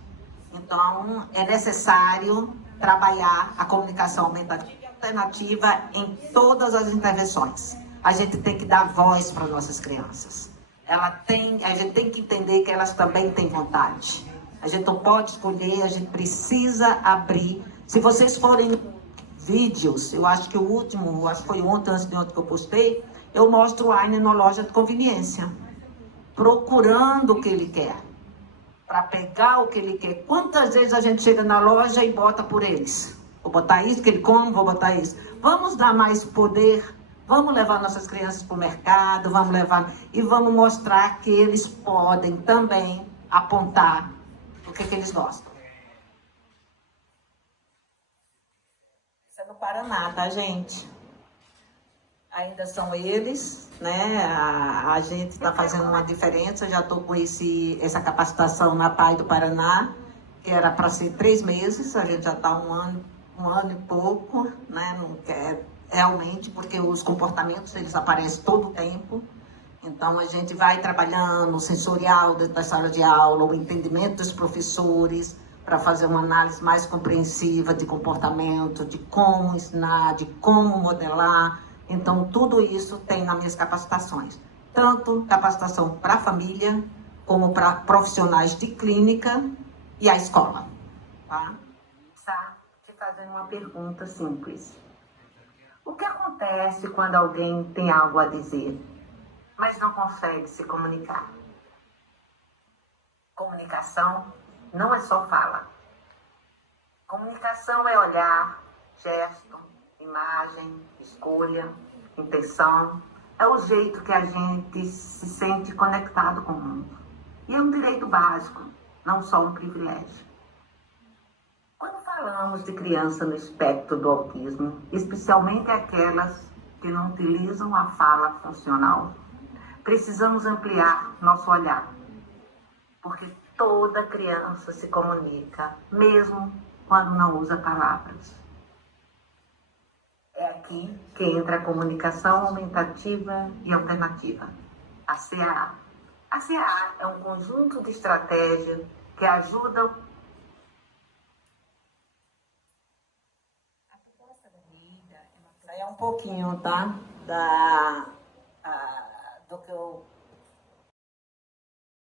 Então, é necessário trabalhar a comunicação aumentativa e alternativa em todas as intervenções. A gente tem que dar voz para nossas crianças. A gente tem que entender que elas também têm vontade. A gente não pode escolher, a gente precisa abrir. Se vocês forem vídeos, eu acho que o último, acho que foi ontem, antes de ontem que eu postei, eu mostro o Aine na loja de conveniência, procurando o que ele quer, para pegar o que ele quer. Quantas vezes a gente chega na loja e bota por eles? Vou botar isso que ele come, vou botar isso. Vamos dar mais poder, vamos levar nossas crianças para o mercado, e vamos mostrar que eles podem também apontar o que eles gostam. No Paraná, tá, gente? Ainda são eles, né? A gente está fazendo uma diferença. Já estou com essa capacitação na PAI do Paraná, que era para ser 3 meses. A gente já está um ano e pouco, né? Não quer realmente, porque os comportamentos eles aparecem todo o tempo. Então a gente vai trabalhando o sensorial dentro da sala de aula, o entendimento dos professores, para fazer uma análise mais compreensiva de comportamento, de como ensinar, de como modelar. Então, tudo isso tem nas minhas capacitações. Tanto capacitação para a família, como para profissionais de clínica e a escola. Tá? Te fazendo uma pergunta simples. O que acontece quando alguém tem algo a dizer, mas não consegue se comunicar? Comunicação não é só fala. Comunicação é olhar, gesto, imagem, escolha, intenção. É o jeito que a gente se sente conectado com o mundo. E é um direito básico, não só um privilégio. Quando falamos de criança no espectro do autismo, especialmente aquelas que não utilizam a fala funcional, precisamos ampliar nosso olhar. Porque toda criança se comunica, mesmo quando não usa palavras. É aqui que entra a comunicação aumentativa e alternativa, a CAA. A CAA é um conjunto de estratégias que ajudam a proposta da vida. É um pouquinho, tá? Do que eu